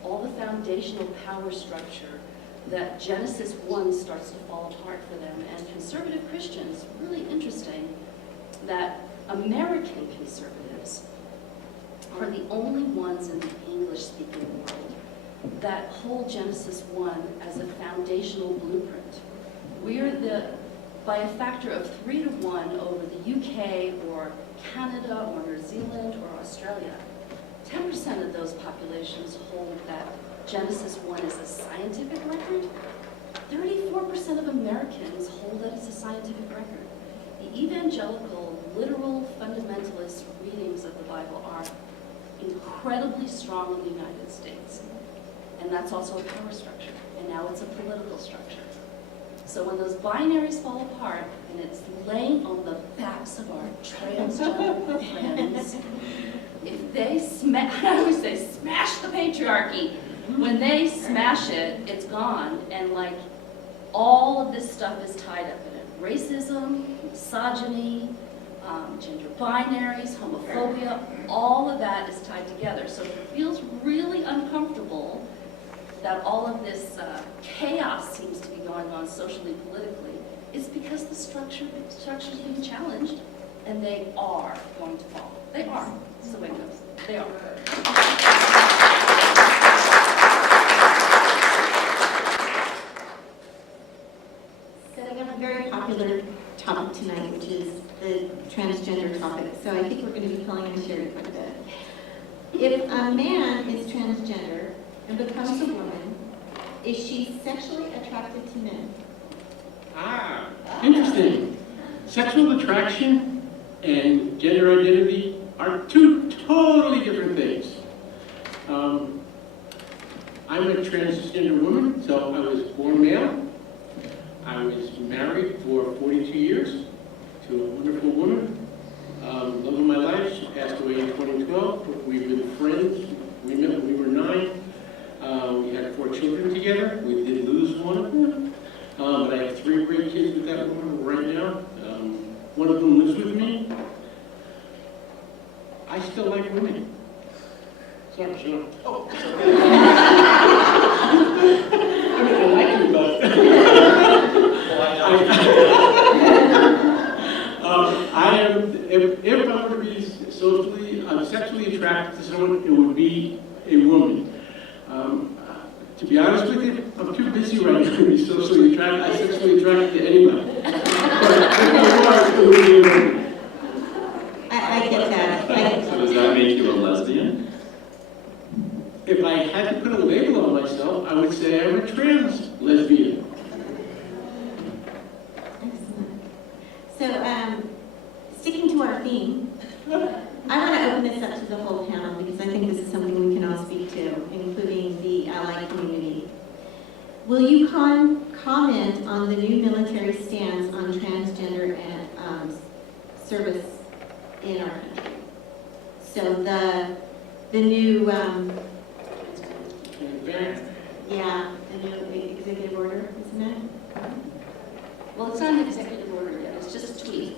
all the foundational power structure, that Genesis 1 starts to fall apart for them. And conservative Christians, really interesting that American conservatives are the only ones in the English-speaking world that hold Genesis 1 as a foundational blueprint. We're by a factor of 3 to 1 over the UK or Canada or New Zealand or Australia. 10% of those populations hold that Genesis 1 is a scientific record. 34% of Americans hold it as a scientific record. The evangelical, literal, fundamentalist readings of the Bible are incredibly strong in the United States. And that's also a power structure. And now it's a political structure. So when those binaries fall apart, and it's laying on the backs of our transgender friends, if they I always say, smash the patriarchy. When they smash it, it's gone. And like, all of this stuff is tied up in it. Racism, misogyny, gender binaries, homophobia, all of that is tied together. So if it feels really uncomfortable that all of this chaos seems to be going on socially, politically, it's because the structure is being challenged, and they are going to fall. They are. That's the way it goes. They are. So we have a very popular topic tonight, which is the transgender topic. So I think we're going to be calling on Sherry quite a bit. If a man is transgender and becomes a woman, is she sexually attracted to men? Ah, interesting. Sexual attraction and gender identity are two totally different things. I'm a transgender woman, so I was born male. I was married for 42 years to a wonderful woman. Love of my life. She passed away in 2012. But we've been friends. We met when we were 9. We had 4 children together. We did lose one of them. But I have 3 great kids with that woman right now. One of them lives with me. I still like women. Sorry, Sean. Oh, I mean, I like you, but I am. If I were to be sexually attracted to someone, it would be a woman. To be honest with you, I'm too busy right now to be sexually attracted to anybody. But if I was, it would be a woman. I get that. So does that make you a lesbian? If I had to put a label on myself, I would say I'm a trans lesbian. So, sticking to our theme, I want to open this up to the whole panel because I think this is something we can all speak to, including the ally community. Will you comment on the new military stance on transgender and service in our country? So the new, the new executive order, isn't it? Well, it's not an executive order yet. It's just a tweet.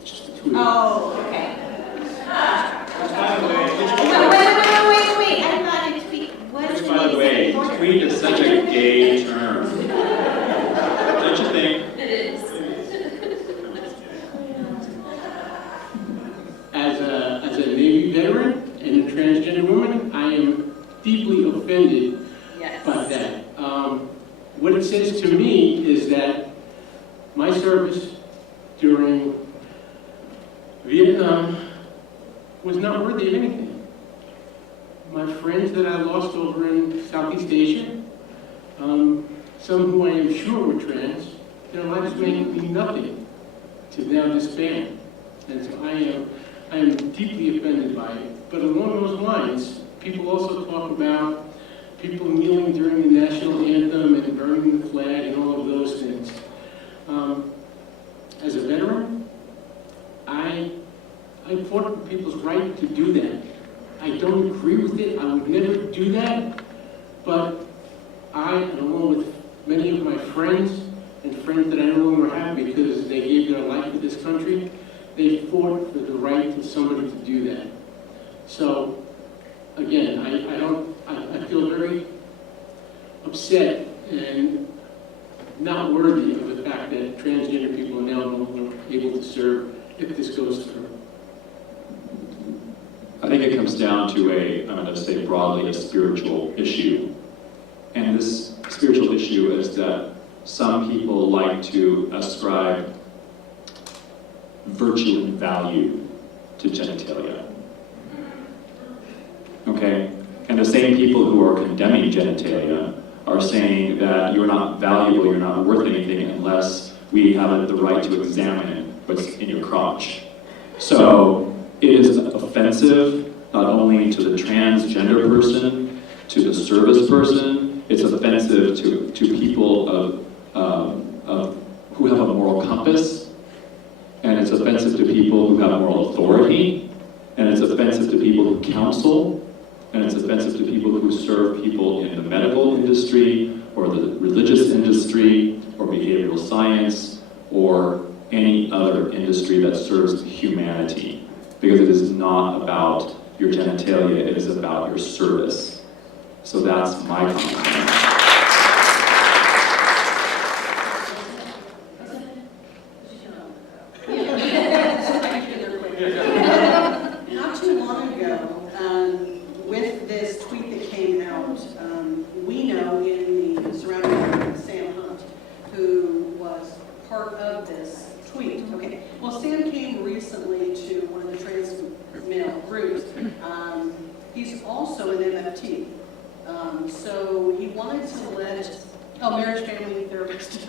Oh, okay. By the way, Wait. I thought a tweet. What is the By the way, executive order? tweet is such a gay term. Don't you think? It is. As a Navy veteran and a transgender woman, I am deeply offended Yes. by that. What it says to me is that my service during Vietnam was not worthy of anything. My friends that I lost over in Southeast Asia, some who I am sure were trans, their lives mean nothing to now disband. And so I am deeply offended by it. But along those lines, people also talk about people kneeling during the national anthem and burning the flag and all of those things. As a veteran, I fought for people's right to do that. I don't agree with it. I would never do that. But I, along with many of my friends and friends that I no longer have because they gave their life to this country, they fought for the right for somebody to do that. So, again, I feel very upset and not worthy of the fact that transgender people are now no longer able to serve if this goes through. I think it comes down to I'm going to say broadly, a spiritual issue. And this spiritual issue is that some people like to ascribe virtue and value to genitalia. Okay? And the same people who are condemning genitalia are saying that you're not valuable, you're not worth anything unless we have the right to examine what's in your crotch. So it is offensive not only to the transgender person, to the service person, it's offensive to people who have a moral compass, and it's offensive to people who have moral authority, and it's offensive to people who counsel, and it's offensive to people who serve people in the medical industry, or the religious industry, or behavioral science, or any other industry that serves humanity. Because it is not about your genitalia, it is about your service. So that's my comment. Not too long ago, with this tweet that came out, we know in the surrounding area, Sam Hunt, who was part of this tweet. Okay, well, Sam came recently to one of the trans male groups. He's also an MFT. So he wanted to let, marriage family therapist.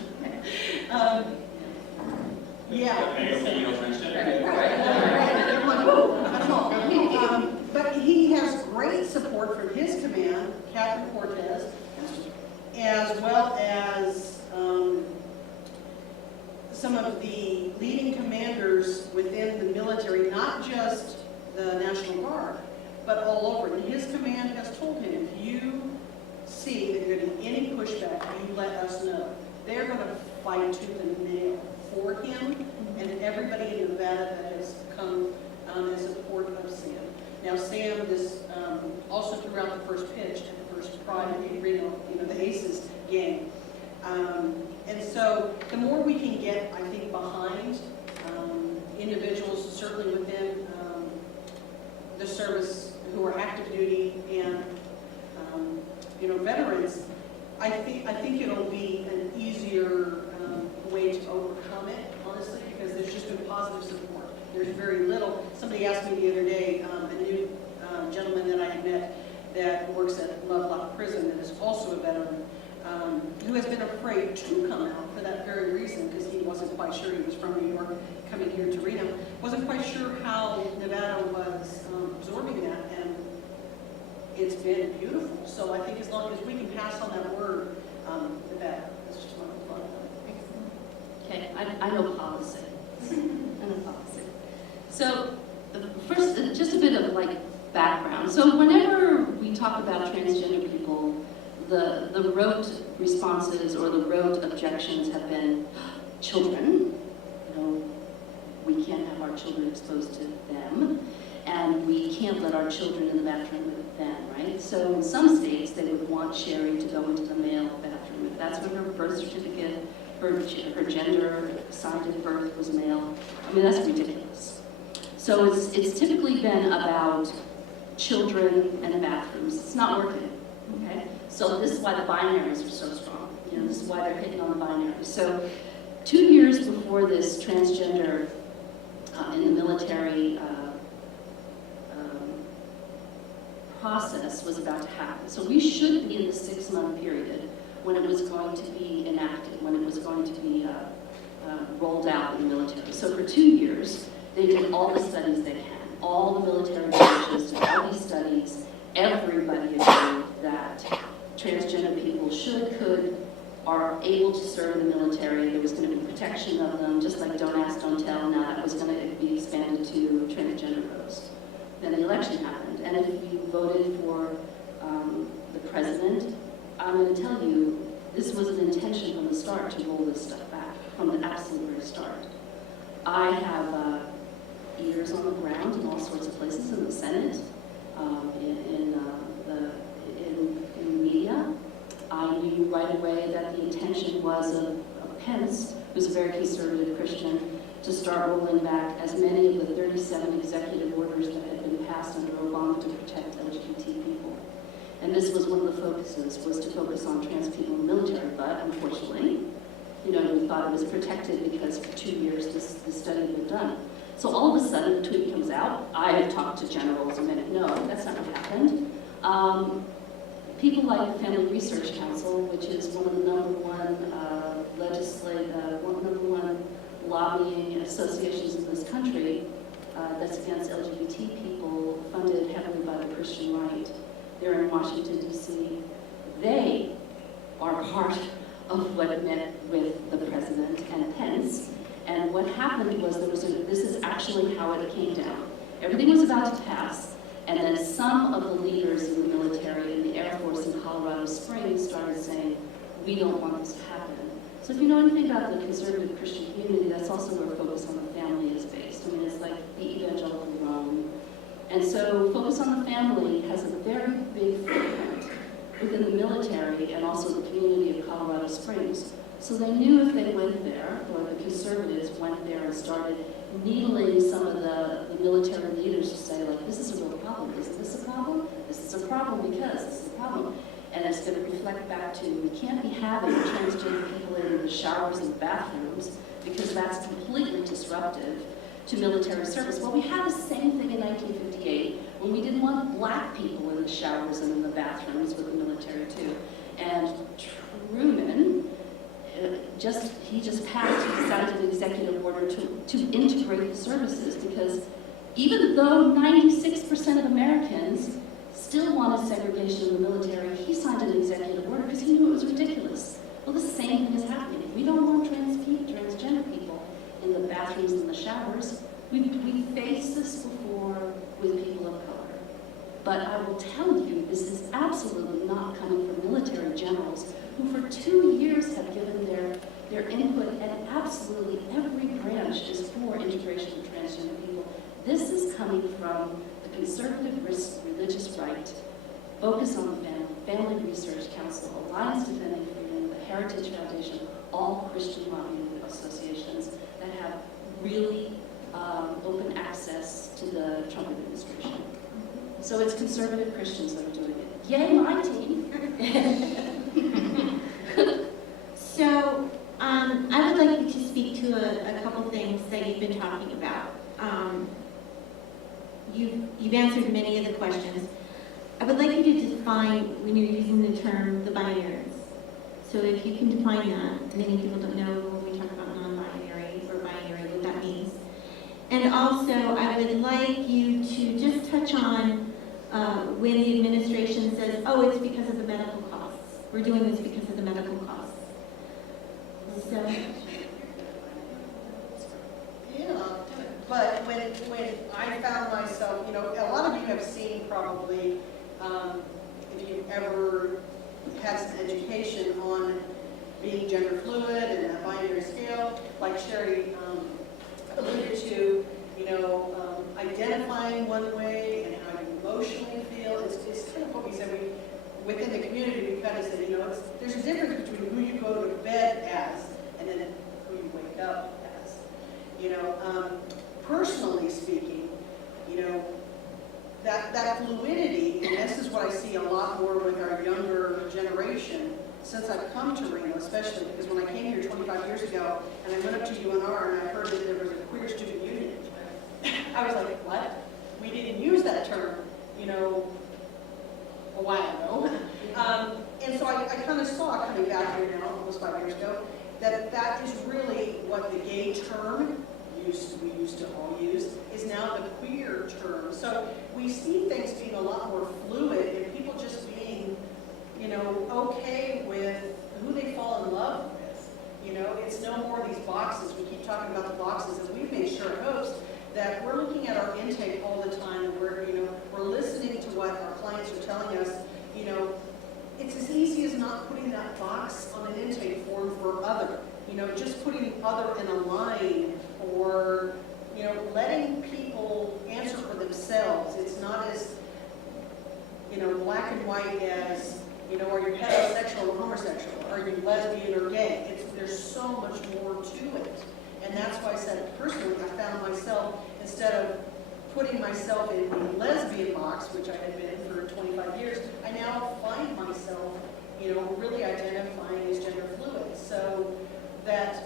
But he has great support from his command, Captain Cortez, as well as some of the leading commanders within the military, not just the National Guard, but all over. And his command has told him, if you see that you're getting any pushback, you let us know. They're going to fight tooth and nail for him and everybody in Nevada that has come in support of Sam. Now, Sam also threw out the first pitch at the first Pride in Reno, the Aces game. And so the more we can get, I think, behind individuals, certainly within the service who are active duty and veterans, I think it'll be an easier way to overcome it, honestly, because there's just been positive support. There's very little. Somebody asked me the other day, a new gentleman that I had met that works at Lovelock Prison that is also a veteran, who has been afraid to come out for that very reason, because he wasn't quite sure. He was from New York, coming here to Reno, wasn't quite sure how Nevada was absorbing that, and it's been beautiful. So I think as long as we can pass on that word, the better. That's just my thought. Okay, I know policy. I know policy. So first, just a bit of background. So whenever we talk about transgender people, the rote responses or the rote objections have been children. We can't have our children exposed to them, and we can't let our children in the bathroom with them, right? So in some states, they would want Sherry to go into the male bathroom. If that's when her birth certificate, her gender assigned at birth was male, I mean, that's ridiculous. So it's typically been about children and bathrooms. It's not working, okay? So this is why the binaries are so strong. This is why they're hitting on the binaries. So 2 years before this transgender in the military process was about to happen. So we should be in the 6-month period when it was going to be enacted, when it was going to be rolled out in the military. So for 2 years, they did all the studies they can. All the military branches did all these studies. Everybody agreed that transgender people could, are able to serve in the military. There was going to be protection of them, just like Don't Ask, Don't Tell. Now that was going to be expanded to transgender roles. Then the election happened, and if you voted for the president, I'm going to tell you, this was an intention from the start to roll this stuff back, from the absolute very start. I have ears on the ground in all sorts of places, in the Senate, in media. I knew right away that the intention was of Pence, who's a very conservative Christian, to start rolling back as many of the 37 executive orders that had been passed under Obama to protect LGBT people. And this was one of the focuses, was to focus on trans people in the military, but unfortunately, we thought it was protected because for 2 years this study had been done. So all of a sudden the tweet comes out. I have talked to generals and men, no, that's not what happened. People like the Family Research Council, which is one of the number one lobbying associations in this country that's against LGBT people, funded heavily by the Christian right. They're in Washington, D.C. They are part of what it meant with the president and Pence. And what happened was this is actually how it came down. Everything was about to pass, and then some of the leaders in the military and the Air Force in Colorado Springs started saying, we don't want this to happen. So if you know anything about the conservative Christian community, that's also where Focus on the Family is based. I mean, it's like the evangelical Rome. And so Focus on the Family has a very big footprint within the military and also the community of Colorado Springs. So they knew if they went there, or the conservatives went there and started needling some of the military leaders to say, like, this is a real problem. Isn't this a problem? This is a problem because this is a problem. And it's going to reflect back to, we can't be having transgender people in the showers and bathrooms because that's completely disruptive to military service. Well, we had the same thing in 1958 when we didn't want black people in the showers and in the bathrooms with the military too. And Truman, he just signed an executive order to integrate the services, because even though 96% of Americans still wanted segregation in the military, he signed an executive order because he knew it was ridiculous. Well, the same thing is happening. We don't want transgender people in the bathrooms and the showers. We faced this before with people of color. But I will tell you, this is absolutely not coming from military generals who for 2 years have given their input, and absolutely every branch is for integration of transgender people. This is coming from the conservative religious right, Focus on the Family, Family Research Council, Alliance Defending Freedom, the Heritage Foundation, all Christian lobbying associations that have really open access to the Trump administration. So it's conservative Christians that are doing it. Yay, my team! So I would like you to speak to a couple things that you've been talking about. You've answered many of the questions. I would like you to define, when you're using the term, the binaries. So if you can define that, many people don't know when we talk about non-binary or binary, what that means. And also, I would like you to just touch on when the administration says, oh, it's because of the medical costs. We're doing this because of the medical costs. So. Yeah, but when I found myself, a lot of you have seen probably, if you've ever had some education on being gender fluid and a binary scale, like Sherry alluded to, identifying one way and how you emotionally feel. It's kind of what we said within the community. We kind of said, there's a difference between who you go to bed as and then who you wake up as. Personally speaking, that fluidity, and this is what I see a lot more with our younger generation since I've come to Reno, especially because when I came here 25 years ago and I went up to UNR and I heard that there was a queer student union, I was like, what? We didn't use that term, a while ago. And so I kind of saw coming back here now, almost 5 years ago, that is really what the gay term we used to all use, is now the queer term. So we see things being a lot more fluid and people just being, okay with who they fall in love with. It's no more these boxes. We keep talking about the boxes, and we've made sure at Host that we're looking at our intake all the time, and we're listening to what our clients are telling us. It's as easy as not putting that box on an intake form for other. Just putting other in a line or you know, letting people answer for themselves. It's not as, you know, black and white as, you know, are you heterosexual or homosexual? Are you lesbian or gay? There's so much more to it. And that's why I said personally, I found myself, instead of putting myself in the lesbian box, which I had been for 25 years, I now find myself, you know, really identifying as gender fluid. So that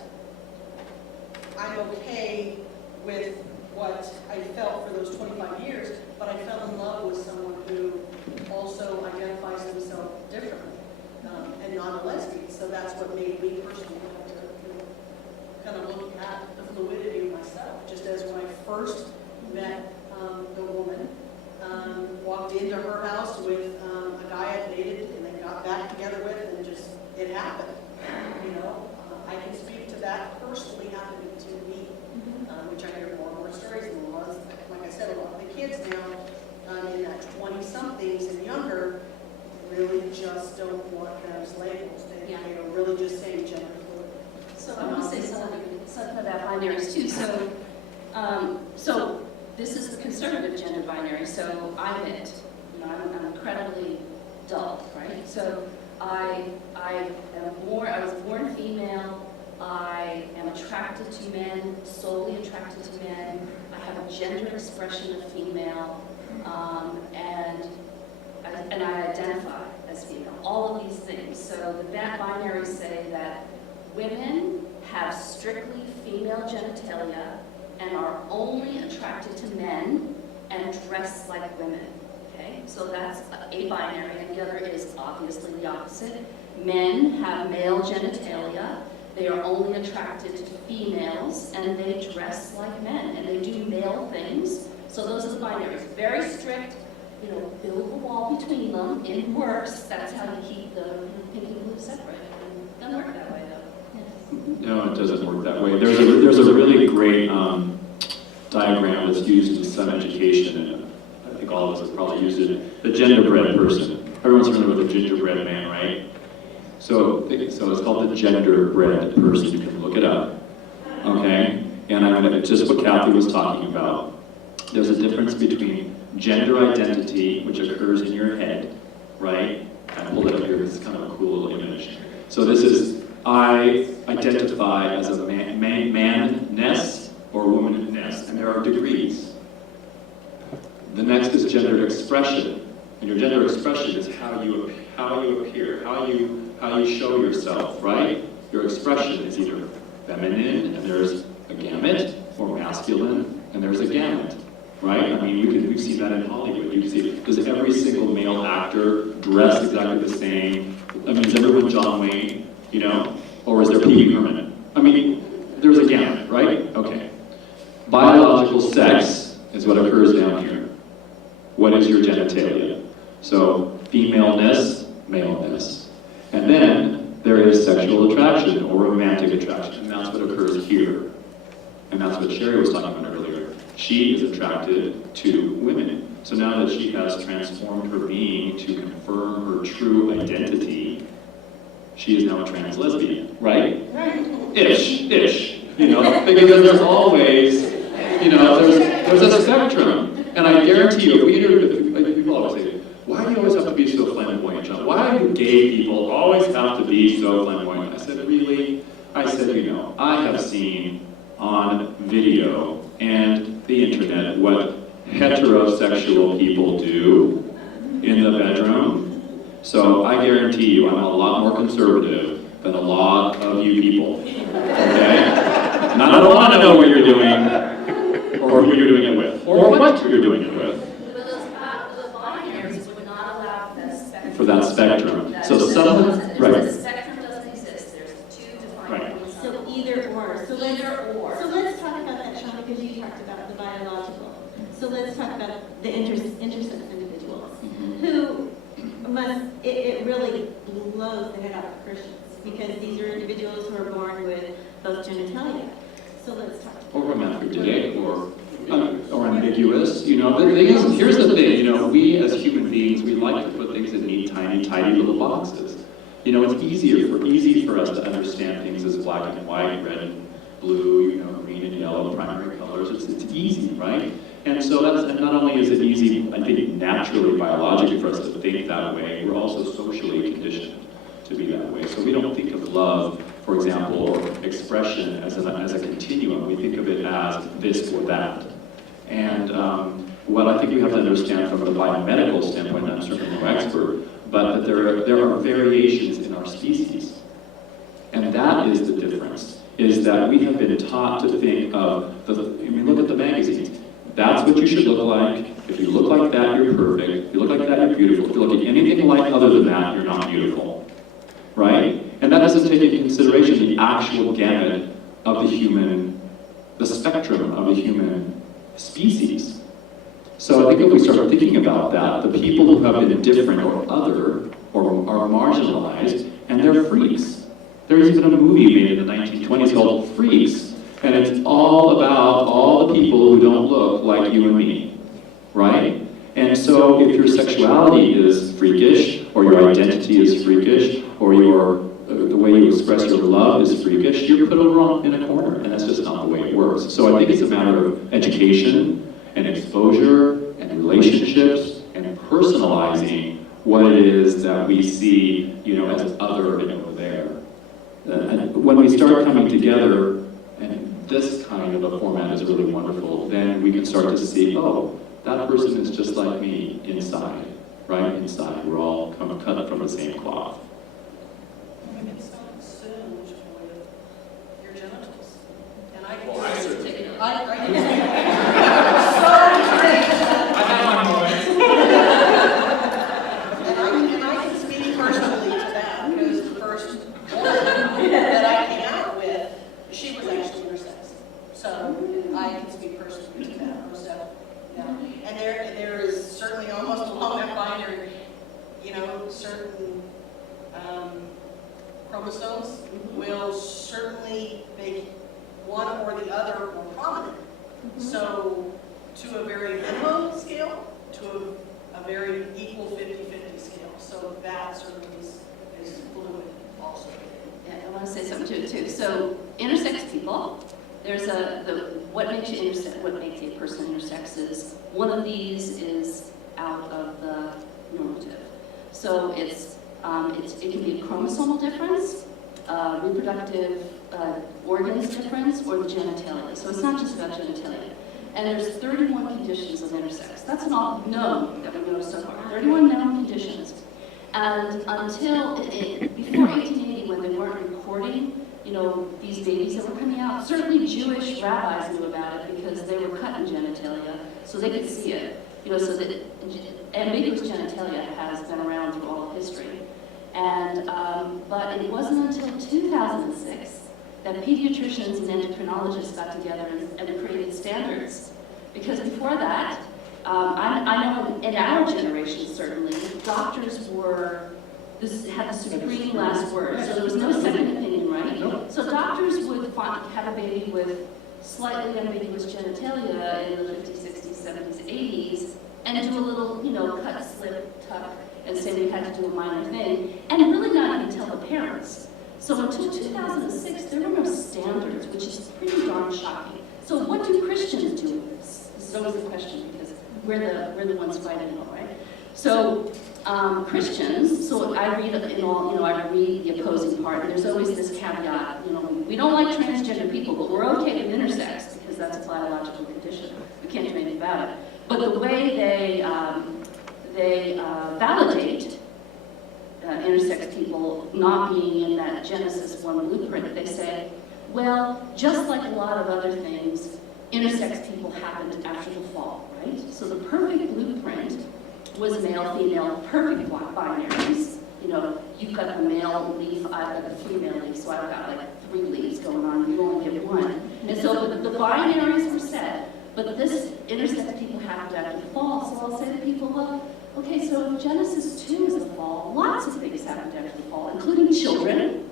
I'm okay with what I felt for those 25 years, but I fell in love with someone who also identifies themselves differently and not a lesbian. So that's what made me personally have to, you know, kind of look at the fluidity of myself. Just as when I first met the woman, walked into her house with a guy I dated and then got back together with, and just, it happened. You know, I can speak to that personally happening to me, which I hear more and more stories and more. Like I said, a lot of the kids now in that 20-somethings and younger really just don't want those labels. They are really just saying gender fluid. So I want to say something about binaries too. So this is the conservative gender binary. So I'm it. You know, I'm incredibly dull, right? So I was born female. I am attracted to men, solely attracted to men. I have a gender expression of female, and I identify as female. All of these things. So the binaries say that women have strictly female genitalia and are only attracted to men and dress like women. Okay, so that's a binary, and the other is obviously the opposite. Men have male genitalia. They are only attracted to females, and they dress like men, and they do male things. So those are the binaries. Very strict, you know, build a wall between them. It works. That's how you keep the pink and blue separated. It doesn't work that way, though. No, it doesn't work that way. There's a really great diagram that's used in some education, and I think all of us have probably used it. The genderbread person. Everyone's familiar with the gingerbread man, right? So it's called the genderbread person. You can look it up, okay? And just what Kathy was talking about. There's a difference between gender identity, which occurs in your head, right? I pulled it up here. This is kind of a cool little image. So this is, I identify as a man-ness or womanness, and there are degrees. The next is gender expression, and your gender expression is how you appear, how you show yourself, right? Your expression is either feminine, and there's a gamut, or masculine, and there's a gamut, right? I mean, we see that in Hollywood. You see, does every single male actor dress exactly the same? I mean, is everyone John Wayne, you know? Or is there Pee Wee Herman? I mean, there's a gamut, right? Okay. Biological sex is what occurs down here. What is your genitalia? So, femaleness, maleness. And then there is sexual attraction or romantic attraction, and that's what occurs here. And that's what Sherry was talking about earlier. She is attracted to women. So now that she has transformed her being to confirm her true identity, she is now a trans lesbian, right? Ish, you know, because there's always, you know, there's a spectrum. And I guarantee you, like people always say, why do you always have to be so flamboyant, John? Why do gay people always have to be so flamboyant? I said, really? I said, you know, I have seen on video and the internet what heterosexual people do in the bedroom. So I guarantee you I'm a lot more conservative than a lot of you people, okay? And I don't want to know what you're doing, or who you're doing it with, or what you're doing it with. But those binaries would not allow for that spectrum. For that spectrum. So some, right. The spectrum doesn't exist. There's two defined Right. points. So either or. So Either or. So let's talk about that, Sean, because you talked about the biological. So let's talk about the intersex individuals who it really blows the head out of Christians, because these are individuals who are born with both genitalia. So let's talk. Or hermaphroditic, or ambiguous, you know. The thing is, here's the thing, you know, we as human beings, we like to put things in neat, tiny, tidy little boxes. You know, it's easy for us to understand things as black and white, red blue, you know, green and yellow, primary colors. It's easy, right? And so and not only is it easy, I think, naturally, biologically for us to think that way, we're also socially conditioned to be that way. So we don't think of love, for example, or expression as a continuum. We think of it as this or that. And what I think we have to understand from the biomedical standpoint, I'm certainly no expert, but that there are variations in our species. And that is the difference, is that we have been taught to think of, look at the magazines. That's what you should look like. If you look like that, you're perfect. If you look like that, you're beautiful. If you look like anything like other than that, you're not beautiful. Right? And that doesn't take into consideration the actual gamut of the spectrum of the human species. So I think if we start thinking about that, the people who have been different or other or are marginalized, and they're freaks. There's even a movie made in the 1920s called Freaks, and it's all about all the people who don't look like you and me, right? And so if your sexuality is freakish, or your identity is freakish, or the way you express your love is freakish, you're put in a corner, and that's just not the way it works. So I think it's a matter of education, and exposure, and relationships, and personalizing what it is that we see, as other and over there. When we start coming together, and this kind of a format is really wonderful, then we can start to see, oh, that person is just like me inside, right? Inside, we're all cut from the same cloth. We can start soon with your genitals. And I can Well, I certainly I can and I can speak personally to that, because the first woman that I came out with, she was actually intersex. So I can speak personally to that, most definitely. Yeah. And there is certainly almost along that binary, certain chromosomes will certainly make one or the other more prominent. So to a very minimum scale, to a very equal 50-50 scale. So that certainly is fluid also. Yeah, I want to say something to it too. So intersex people, there's what makes you intersex, what makes a person intersex is one of these is out of the normative. So it can be a chromosomal difference, reproductive organs difference, or the genitalia. So it's not just about genitalia. And there's 31 conditions of intersex. That's all known that we know so far. 31 known conditions. And until before 1880, when they weren't recording, these babies that were coming out, certainly Jewish rabbis knew about it because they were cut in genitalia, so they could see it. So that ambiguous genitalia has been around through all of history. And but it wasn't until 2006 that pediatricians and endocrinologists got together and created standards. Because before that, I know in our generation certainly, doctors had the supreme last word. So there was no second opinion, right? So doctors would have a baby with slightly ambiguous genitalia in the 50s, 60s, 70s, 80s, and do a little, cut, slip, tuck, and say we had to do a minor thing, and really not even tell the parents. So until 2006, there were no standards, which is pretty darn shocking. So what do Christians do with this? This is always the question, because we're the ones fighting it all, right? So Christians, so I read I read the opposing part, and there's always this caveat, we don't like transgender people, but we're okay with intersex, because that's a biological condition. We can't do anything about it. But the way they validate intersex people not being in that Genesis 1 blueprint, they say, well, just like a lot of other things, intersex people happened after the fall, right? So the perfect blueprint was male, female, perfect binaries. You've got the male leaf, I've got the female leaf, so I've got like 3 leaves going on, you only get 1. And so the binaries were set, but this intersex people happened after the fall. So I'll say to people, well, okay, so if Genesis 2 is the fall, lots of things happened after the fall, including children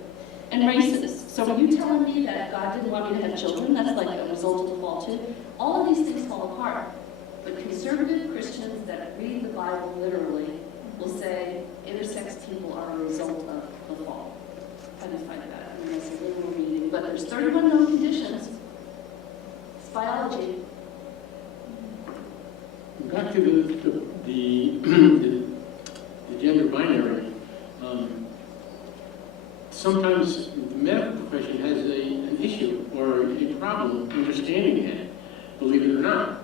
and races. So are you telling me that God didn't want me to have children? That's like a result of the fall too. All of these things fall apart. But conservative Christians that read the Bible literally will say intersex people are a result of the fall. How do you find that? I mean, that's a little reading. But there's 31 known conditions. to the gender binary, sometimes the medical profession has an issue or a problem understanding that, believe it or not.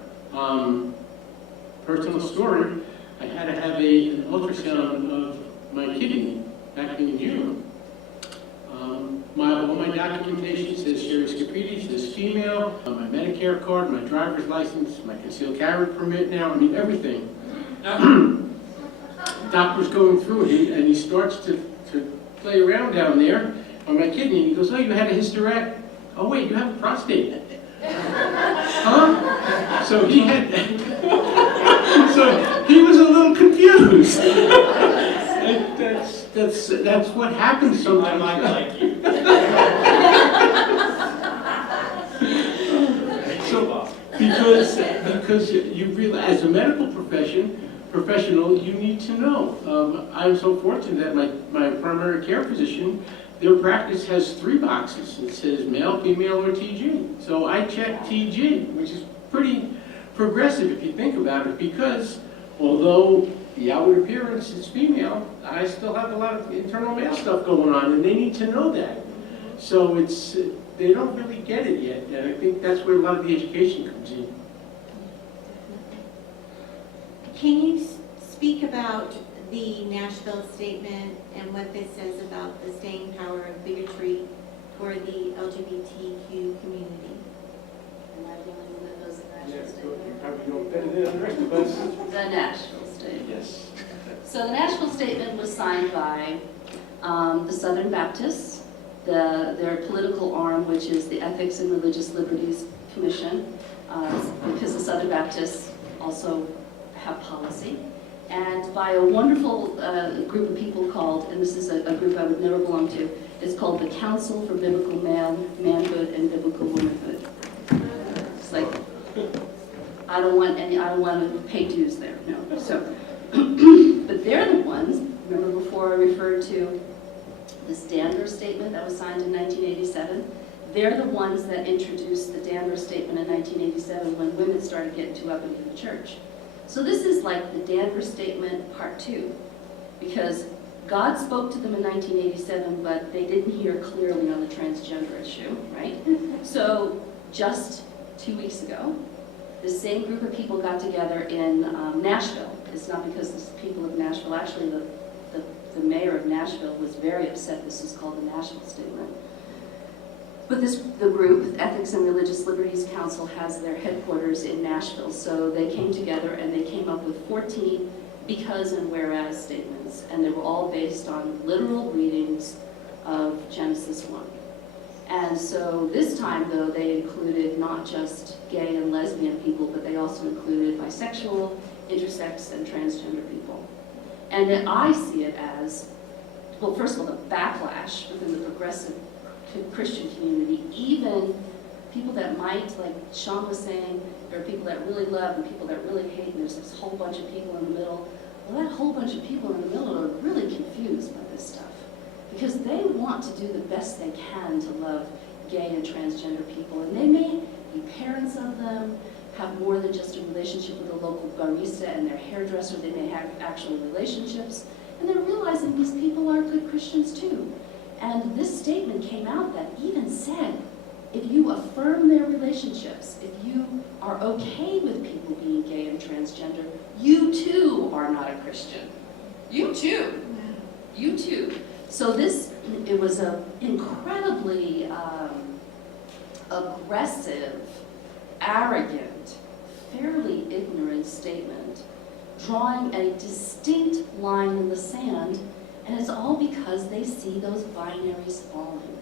Personal story, I had to have an ultrasound of my kidney back in June. All my documentation says Sherry Scapidi, says female, my Medicare card, my driver's license, my concealed carry permit now, I mean, everything. Doctor's going through it, and he starts to play around down there on my kidney, and he goes, oh, you had a hysterectomy. Oh, wait, you have a prostate. Huh? So he had, so he was a little confused. That's what happens sometimes. I might like you. So, because you realize, as a medical professional, you need to know. I'm so fortunate that my primary care physician, their practice has 3 boxes. It says male, female, or TG. So I check TG, which is pretty progressive if you think about it, because although the outward appearance is female, I still have a lot of internal male stuff going on, and they need to know that. So they don't really get it yet, and I think that's where a lot of the education comes in. Can you speak about the Nashville statement and what this says about the staying power of bigotry toward the LGBTQ community? Am I the only one that knows the Nashville Yes, so you Statement? probably know better than the rest of us. The Nashville Statement. Yes. So the Nashville Statement was signed by the Southern Baptists, their political arm, which is the Ethics and Religious Liberties Commission, because the Southern Baptists also have policy, and by a wonderful group of people called, and this is a group I would never belong to, it's called the Council for Biblical Manhood and Biblical Womanhood. It's like, I don't want to pay dues there, no. So, but they're the ones, remember before I referred to this Danvers Statement that was signed in 1987? They're the ones that introduced the Danvers Statement in 1987 when women started getting too up into the church. So this is like the Danvers Statement Part 2, because God spoke to them in 1987, but they didn't hear clearly on the transgender issue, right? So just 2 weeks ago, the same group of people got together in Nashville. It's not because the people of Nashville, actually the mayor of Nashville was very upset this was called the Nashville Statement. But the group, Ethics and Religious Liberties Council, has their headquarters in Nashville. So they came together and they came up with 14 because and whereas statements. And they were all based on literal readings of Genesis 1. And so this time, though, they included not just gay and lesbian people, but they also included bisexual, intersex, and transgender people. And I see it as, well, first of all, the backlash within the progressive Christian community, even people that might, like Sean was saying, there are people that really love and people that really hate, and there's this whole bunch of people in the middle. Well, that whole bunch of people in the middle are really confused by this stuff because they want to do the best they can to love gay and transgender people, and they may be parents of them, have more than just a relationship with a local barista and their hairdresser. They may have actual relationships, and they're realizing these people are good Christians too. And this statement came out that even said, if you affirm their relationships, if you are okay with people being gay and transgender, you too are not a Christian. You too. You too. So it was an incredibly aggressive, arrogant, fairly ignorant statement, drawing a distinct line in the sand. And it's all because they see those binaries falling.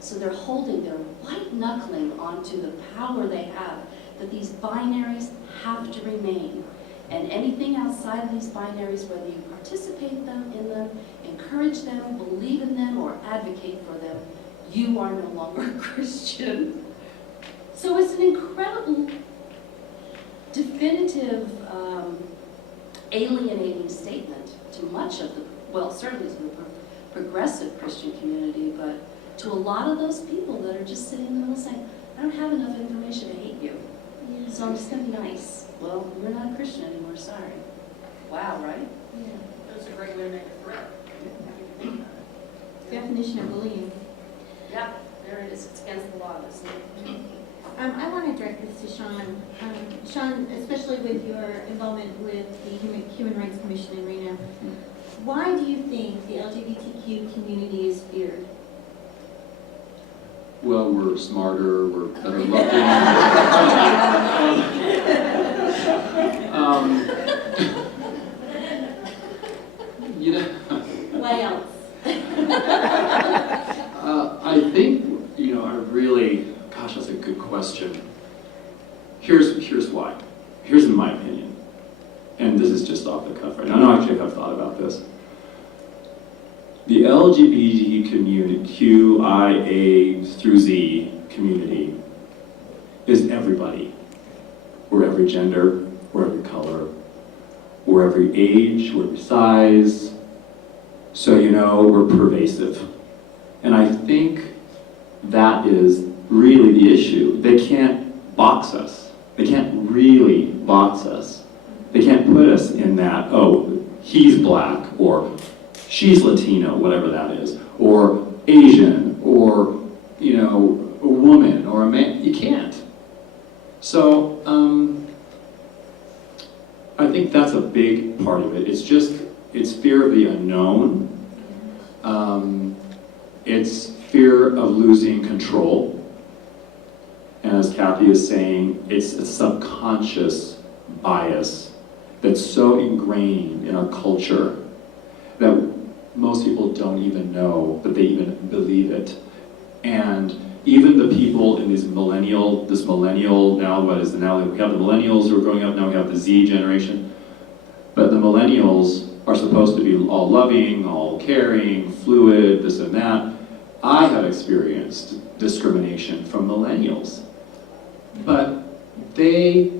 So they're white-knuckling onto the power they have, that these binaries have to remain. And anything outside of these binaries, whether you participate in them, encourage them, believe in them, or advocate for them, you are no longer a Christian. So it's an incredible, definitive, alienating statement to much of the, well, certainly to the progressive Christian community, but to a lot of those people that are just sitting in the middle saying, I don't have enough information to hate you. So I'm just gonna be nice. Well, we're not a Christian anymore, sorry. Wow, right? That's a great way to make a threat. Definition of bullying. Yeah, there it is. It's against the law, isn't it? I want to direct this to Sean. Sean, especially with your involvement with the Human Rights Commission in Reno, why do you think the LGBTQ community is feared? Well, we're smarter, we're better looking. You know, What else? I think, I really, gosh, that's a good question. Here's why. Here's my opinion. And this is just off the cuff right now. No, actually, I've thought about this. The LGBTQIA through Z community is everybody. We're every gender, we're every color, we're every age, we're every size. So, we're pervasive. And I think that is really the issue. They can't box us. They can't really box us. They can't put us in that, oh, he's black, or she's Latino, whatever that is, or Asian, or, a woman, or a man. You can't. So, I think that's a big part of it. It's fear of the unknown. It's fear of losing control. And as Kathy is saying, it's a subconscious bias that's so ingrained in our culture that most people don't even know that they even believe it. And even the people in this millennial, now, we have the millennials who are growing up, now we have the Z generation. But the millennials are supposed to be all loving, all caring, fluid, this and that. I have experienced discrimination from millennials. But they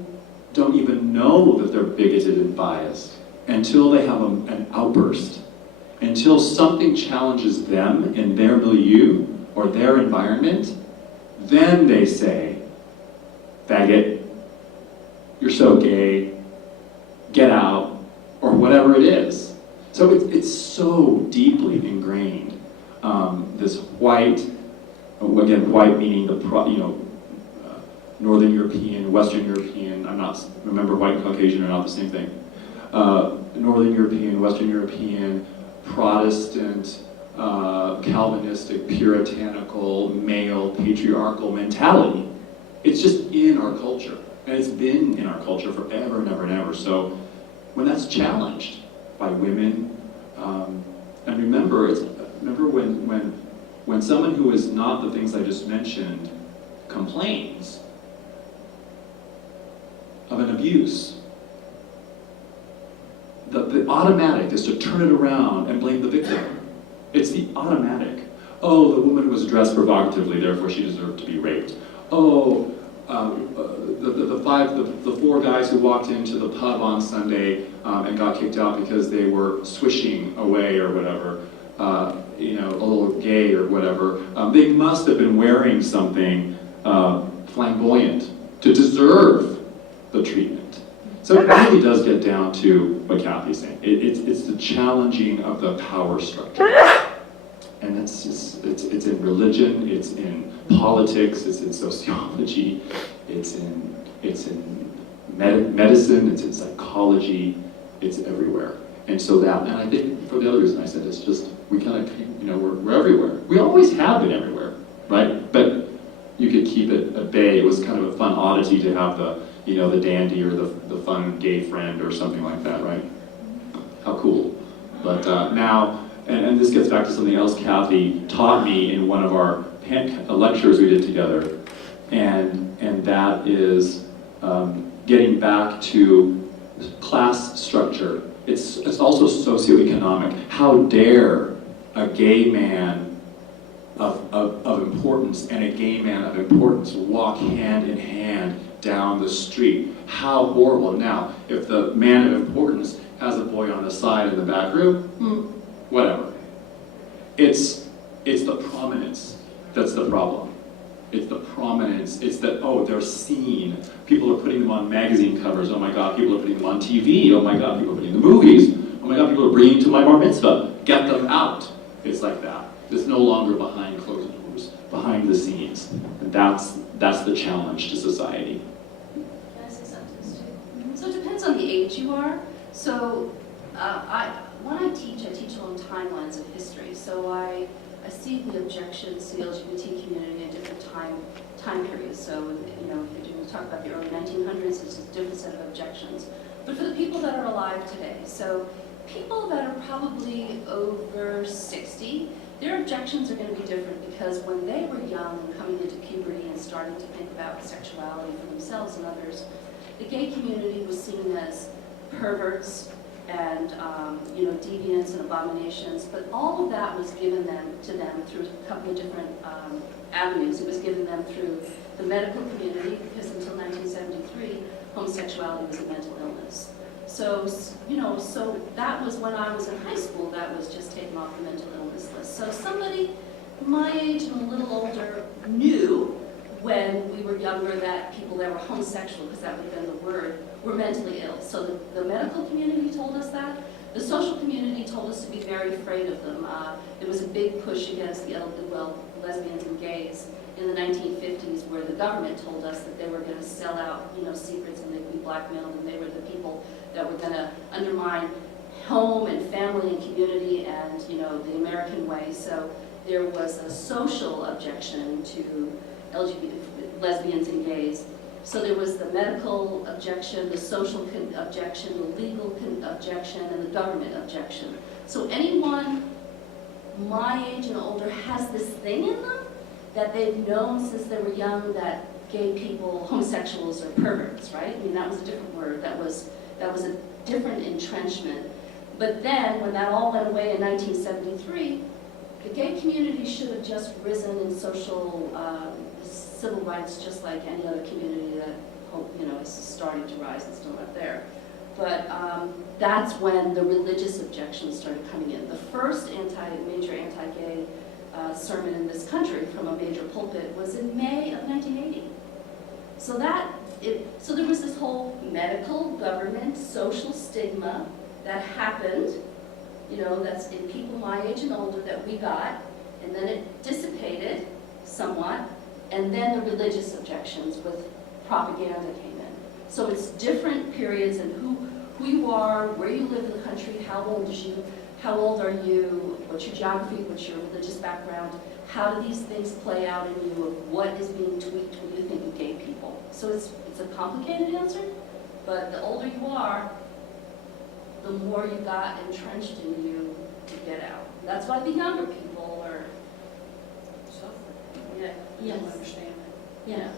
don't even know that they're bigoted and biased until they have an outburst. Until something challenges them in their milieu or their environment, then they say, faggot, you're so gay, get out, or whatever it is. So it's so deeply ingrained. This white, again, white meaning Northern European, Western European, remember white and Caucasian are not the same thing. Northern European, Western European, Protestant, Calvinistic, puritanical, male, patriarchal mentality. It's just in our culture. And it's been in our culture forever and ever and ever. So when that's challenged by women, and remember when someone who is not the things I just mentioned complains of an abuse, the automatic is to turn it around and blame the victim. It's the automatic. Oh, the woman was dressed provocatively, therefore she deserved to be raped. Oh, the four guys who walked into the pub on Sunday and got kicked out because they were swishing away or whatever, a little gay or whatever. They must have been wearing something flamboyant to deserve the treatment. So it really does get down to what Kathy's saying. It's the challenging of the power structure. And it's in religion, it's in politics, it's in sociology, it's in medicine, it's in psychology, it's everywhere. And I think for the other reason I said, it's just, we kind of, we're everywhere. We always have been everywhere, right? But you could keep it at bay. It was kind of a fun oddity to have the dandy or the fun gay friend or something like that, right? How cool. But now, and this gets back to something else Kathy taught me in one of our lectures we did together, and that is getting back to class structure. It's also socioeconomic. How dare a gay man of importance and a gay man of importance walk hand in hand down the street? How horrible. Now, if the man of importance has a boy on the side in the back room, whatever. It's the prominence that's the problem. It's the prominence It's that, oh, they're seen. People are putting them on magazine covers. Oh my God, people are putting them on TV. Oh my God, people are putting them in the movies. Oh my God, people are bringing to my bar mitzvah. Get them out. It's like that. It's no longer behind closed doors, behind the scenes. And that's the challenge to society. Can I say something too? So it depends on the age you are. So when I teach along timelines of history. So I see the objections to the LGBT community in different time periods. So, you know, if you're talk about the early 1900s, it's a different set of objections. But for the people that are alive today, so people that are probably over 60, their objections are going to be different because when they were young and coming into puberty and starting to think about sexuality for themselves and others, the gay community was seen as perverts and you know, deviants and abominations, but all of that was given to them through a couple of different avenues. It was given them through the medical community, because until 1973, homosexuality was a mental illness. So, you know, so that was when I was in high school, that was just taken off the mental illness list. So somebody my age and a little older knew when we were younger that people that were homosexual, because that would have been the word, were mentally ill. So the medical community told us that. The social community told us to be very afraid of them. There was a big push against the lesbians and gays in the 1950s, where the government told us that they were going to sell out, you know, secrets, and they'd be blackmailed, and they were the people that were going to undermine home and family and community and, you know, the American way. So there was a social objection to LGBT, lesbians and gays. So there was the medical objection, the social objection, the legal objection, and the government objection. So anyone my age and older has this thing in them that they've known since they were young, that gay people, homosexuals, are perverts, right? I mean, that was a different word. That was a different entrenchment. But then, when that all went away in 1973, the gay community should have just risen in social civil rights, just like any other community that, you know, is starting to rise and still not there. But that's when the religious objections started coming in. The first major anti-gay sermon in this country from a major pulpit was in May of 1980. So so there was this whole medical, government, social stigma that happened, you know, that's in people my age and older that we got, and then it dissipated somewhat, and then the religious objections with propaganda came in. So it's different periods and who you are, where you live in the country, how old are you, what's your geography, what's your religious background, how do these things play out in you, of what is being tweaked when you think of gay people. So it's a complicated answer, but the older you are, the more you got entrenched in you to get out. That's why the younger people are suffering. Yeah, Yes. don't understand it. Yeah.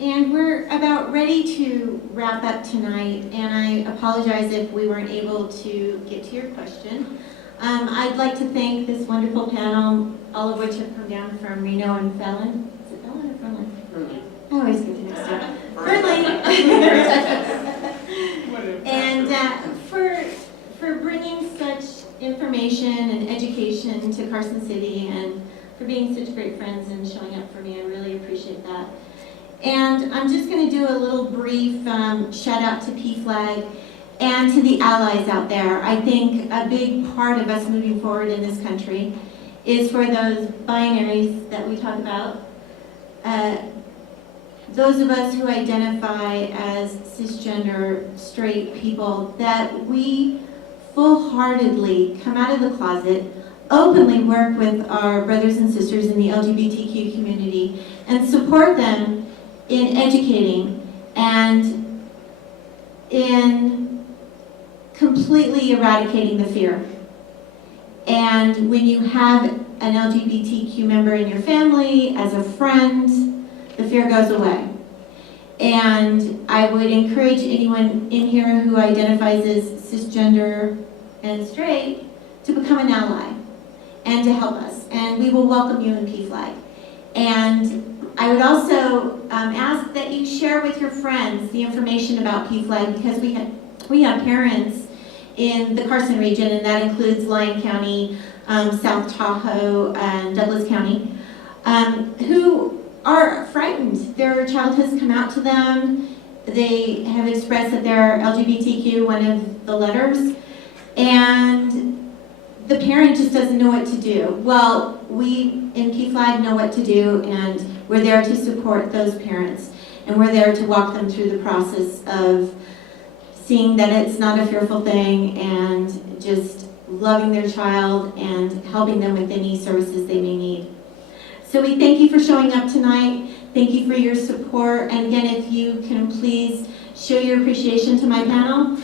And we're about ready to wrap up tonight, and I apologize if we weren't able to get to your question. I'd like to thank this wonderful panel, all of which have come down from Reno and Fallon. Is it Fallon or Fallon? Fernley. I always get the next up. Fernley. And for bringing such information and education to Carson City, and for being such great friends and showing up for me. I really appreciate that. And I'm just going to do a little brief shout out to PFLAG and to the allies out there. I think a big part of us moving forward in this country is for those binaries that we talk about. Those of us who identify as cisgender, straight people, that we full-heartedly come out of the closet, openly work with our brothers and sisters in the LGBTQ community, and support them in educating and in completely eradicating the fear. And when you have an LGBTQ member in your family, as a friend, the fear goes away. And I would encourage anyone in here who identifies as cisgender and straight to become an ally and to help us. And we will welcome you in PFLAG. And I would also ask that you share with your friends the information about PFLAG, because we have parents in the Carson region, and that includes Lyon County, South Tahoe, and Douglas County, who are frightened. Their child has come out to them. They have expressed that they're LGBTQ, one of the letters, and the parent just doesn't know what to do. Well, we in PFLAG know what to do, and we're there to support those parents, and we're there to walk them through the process of seeing that it's not a fearful thing, and just loving their child and helping them with any services they may need. So we thank you for showing up tonight. Thank you for your support. And again, if you can please show your appreciation to my panel.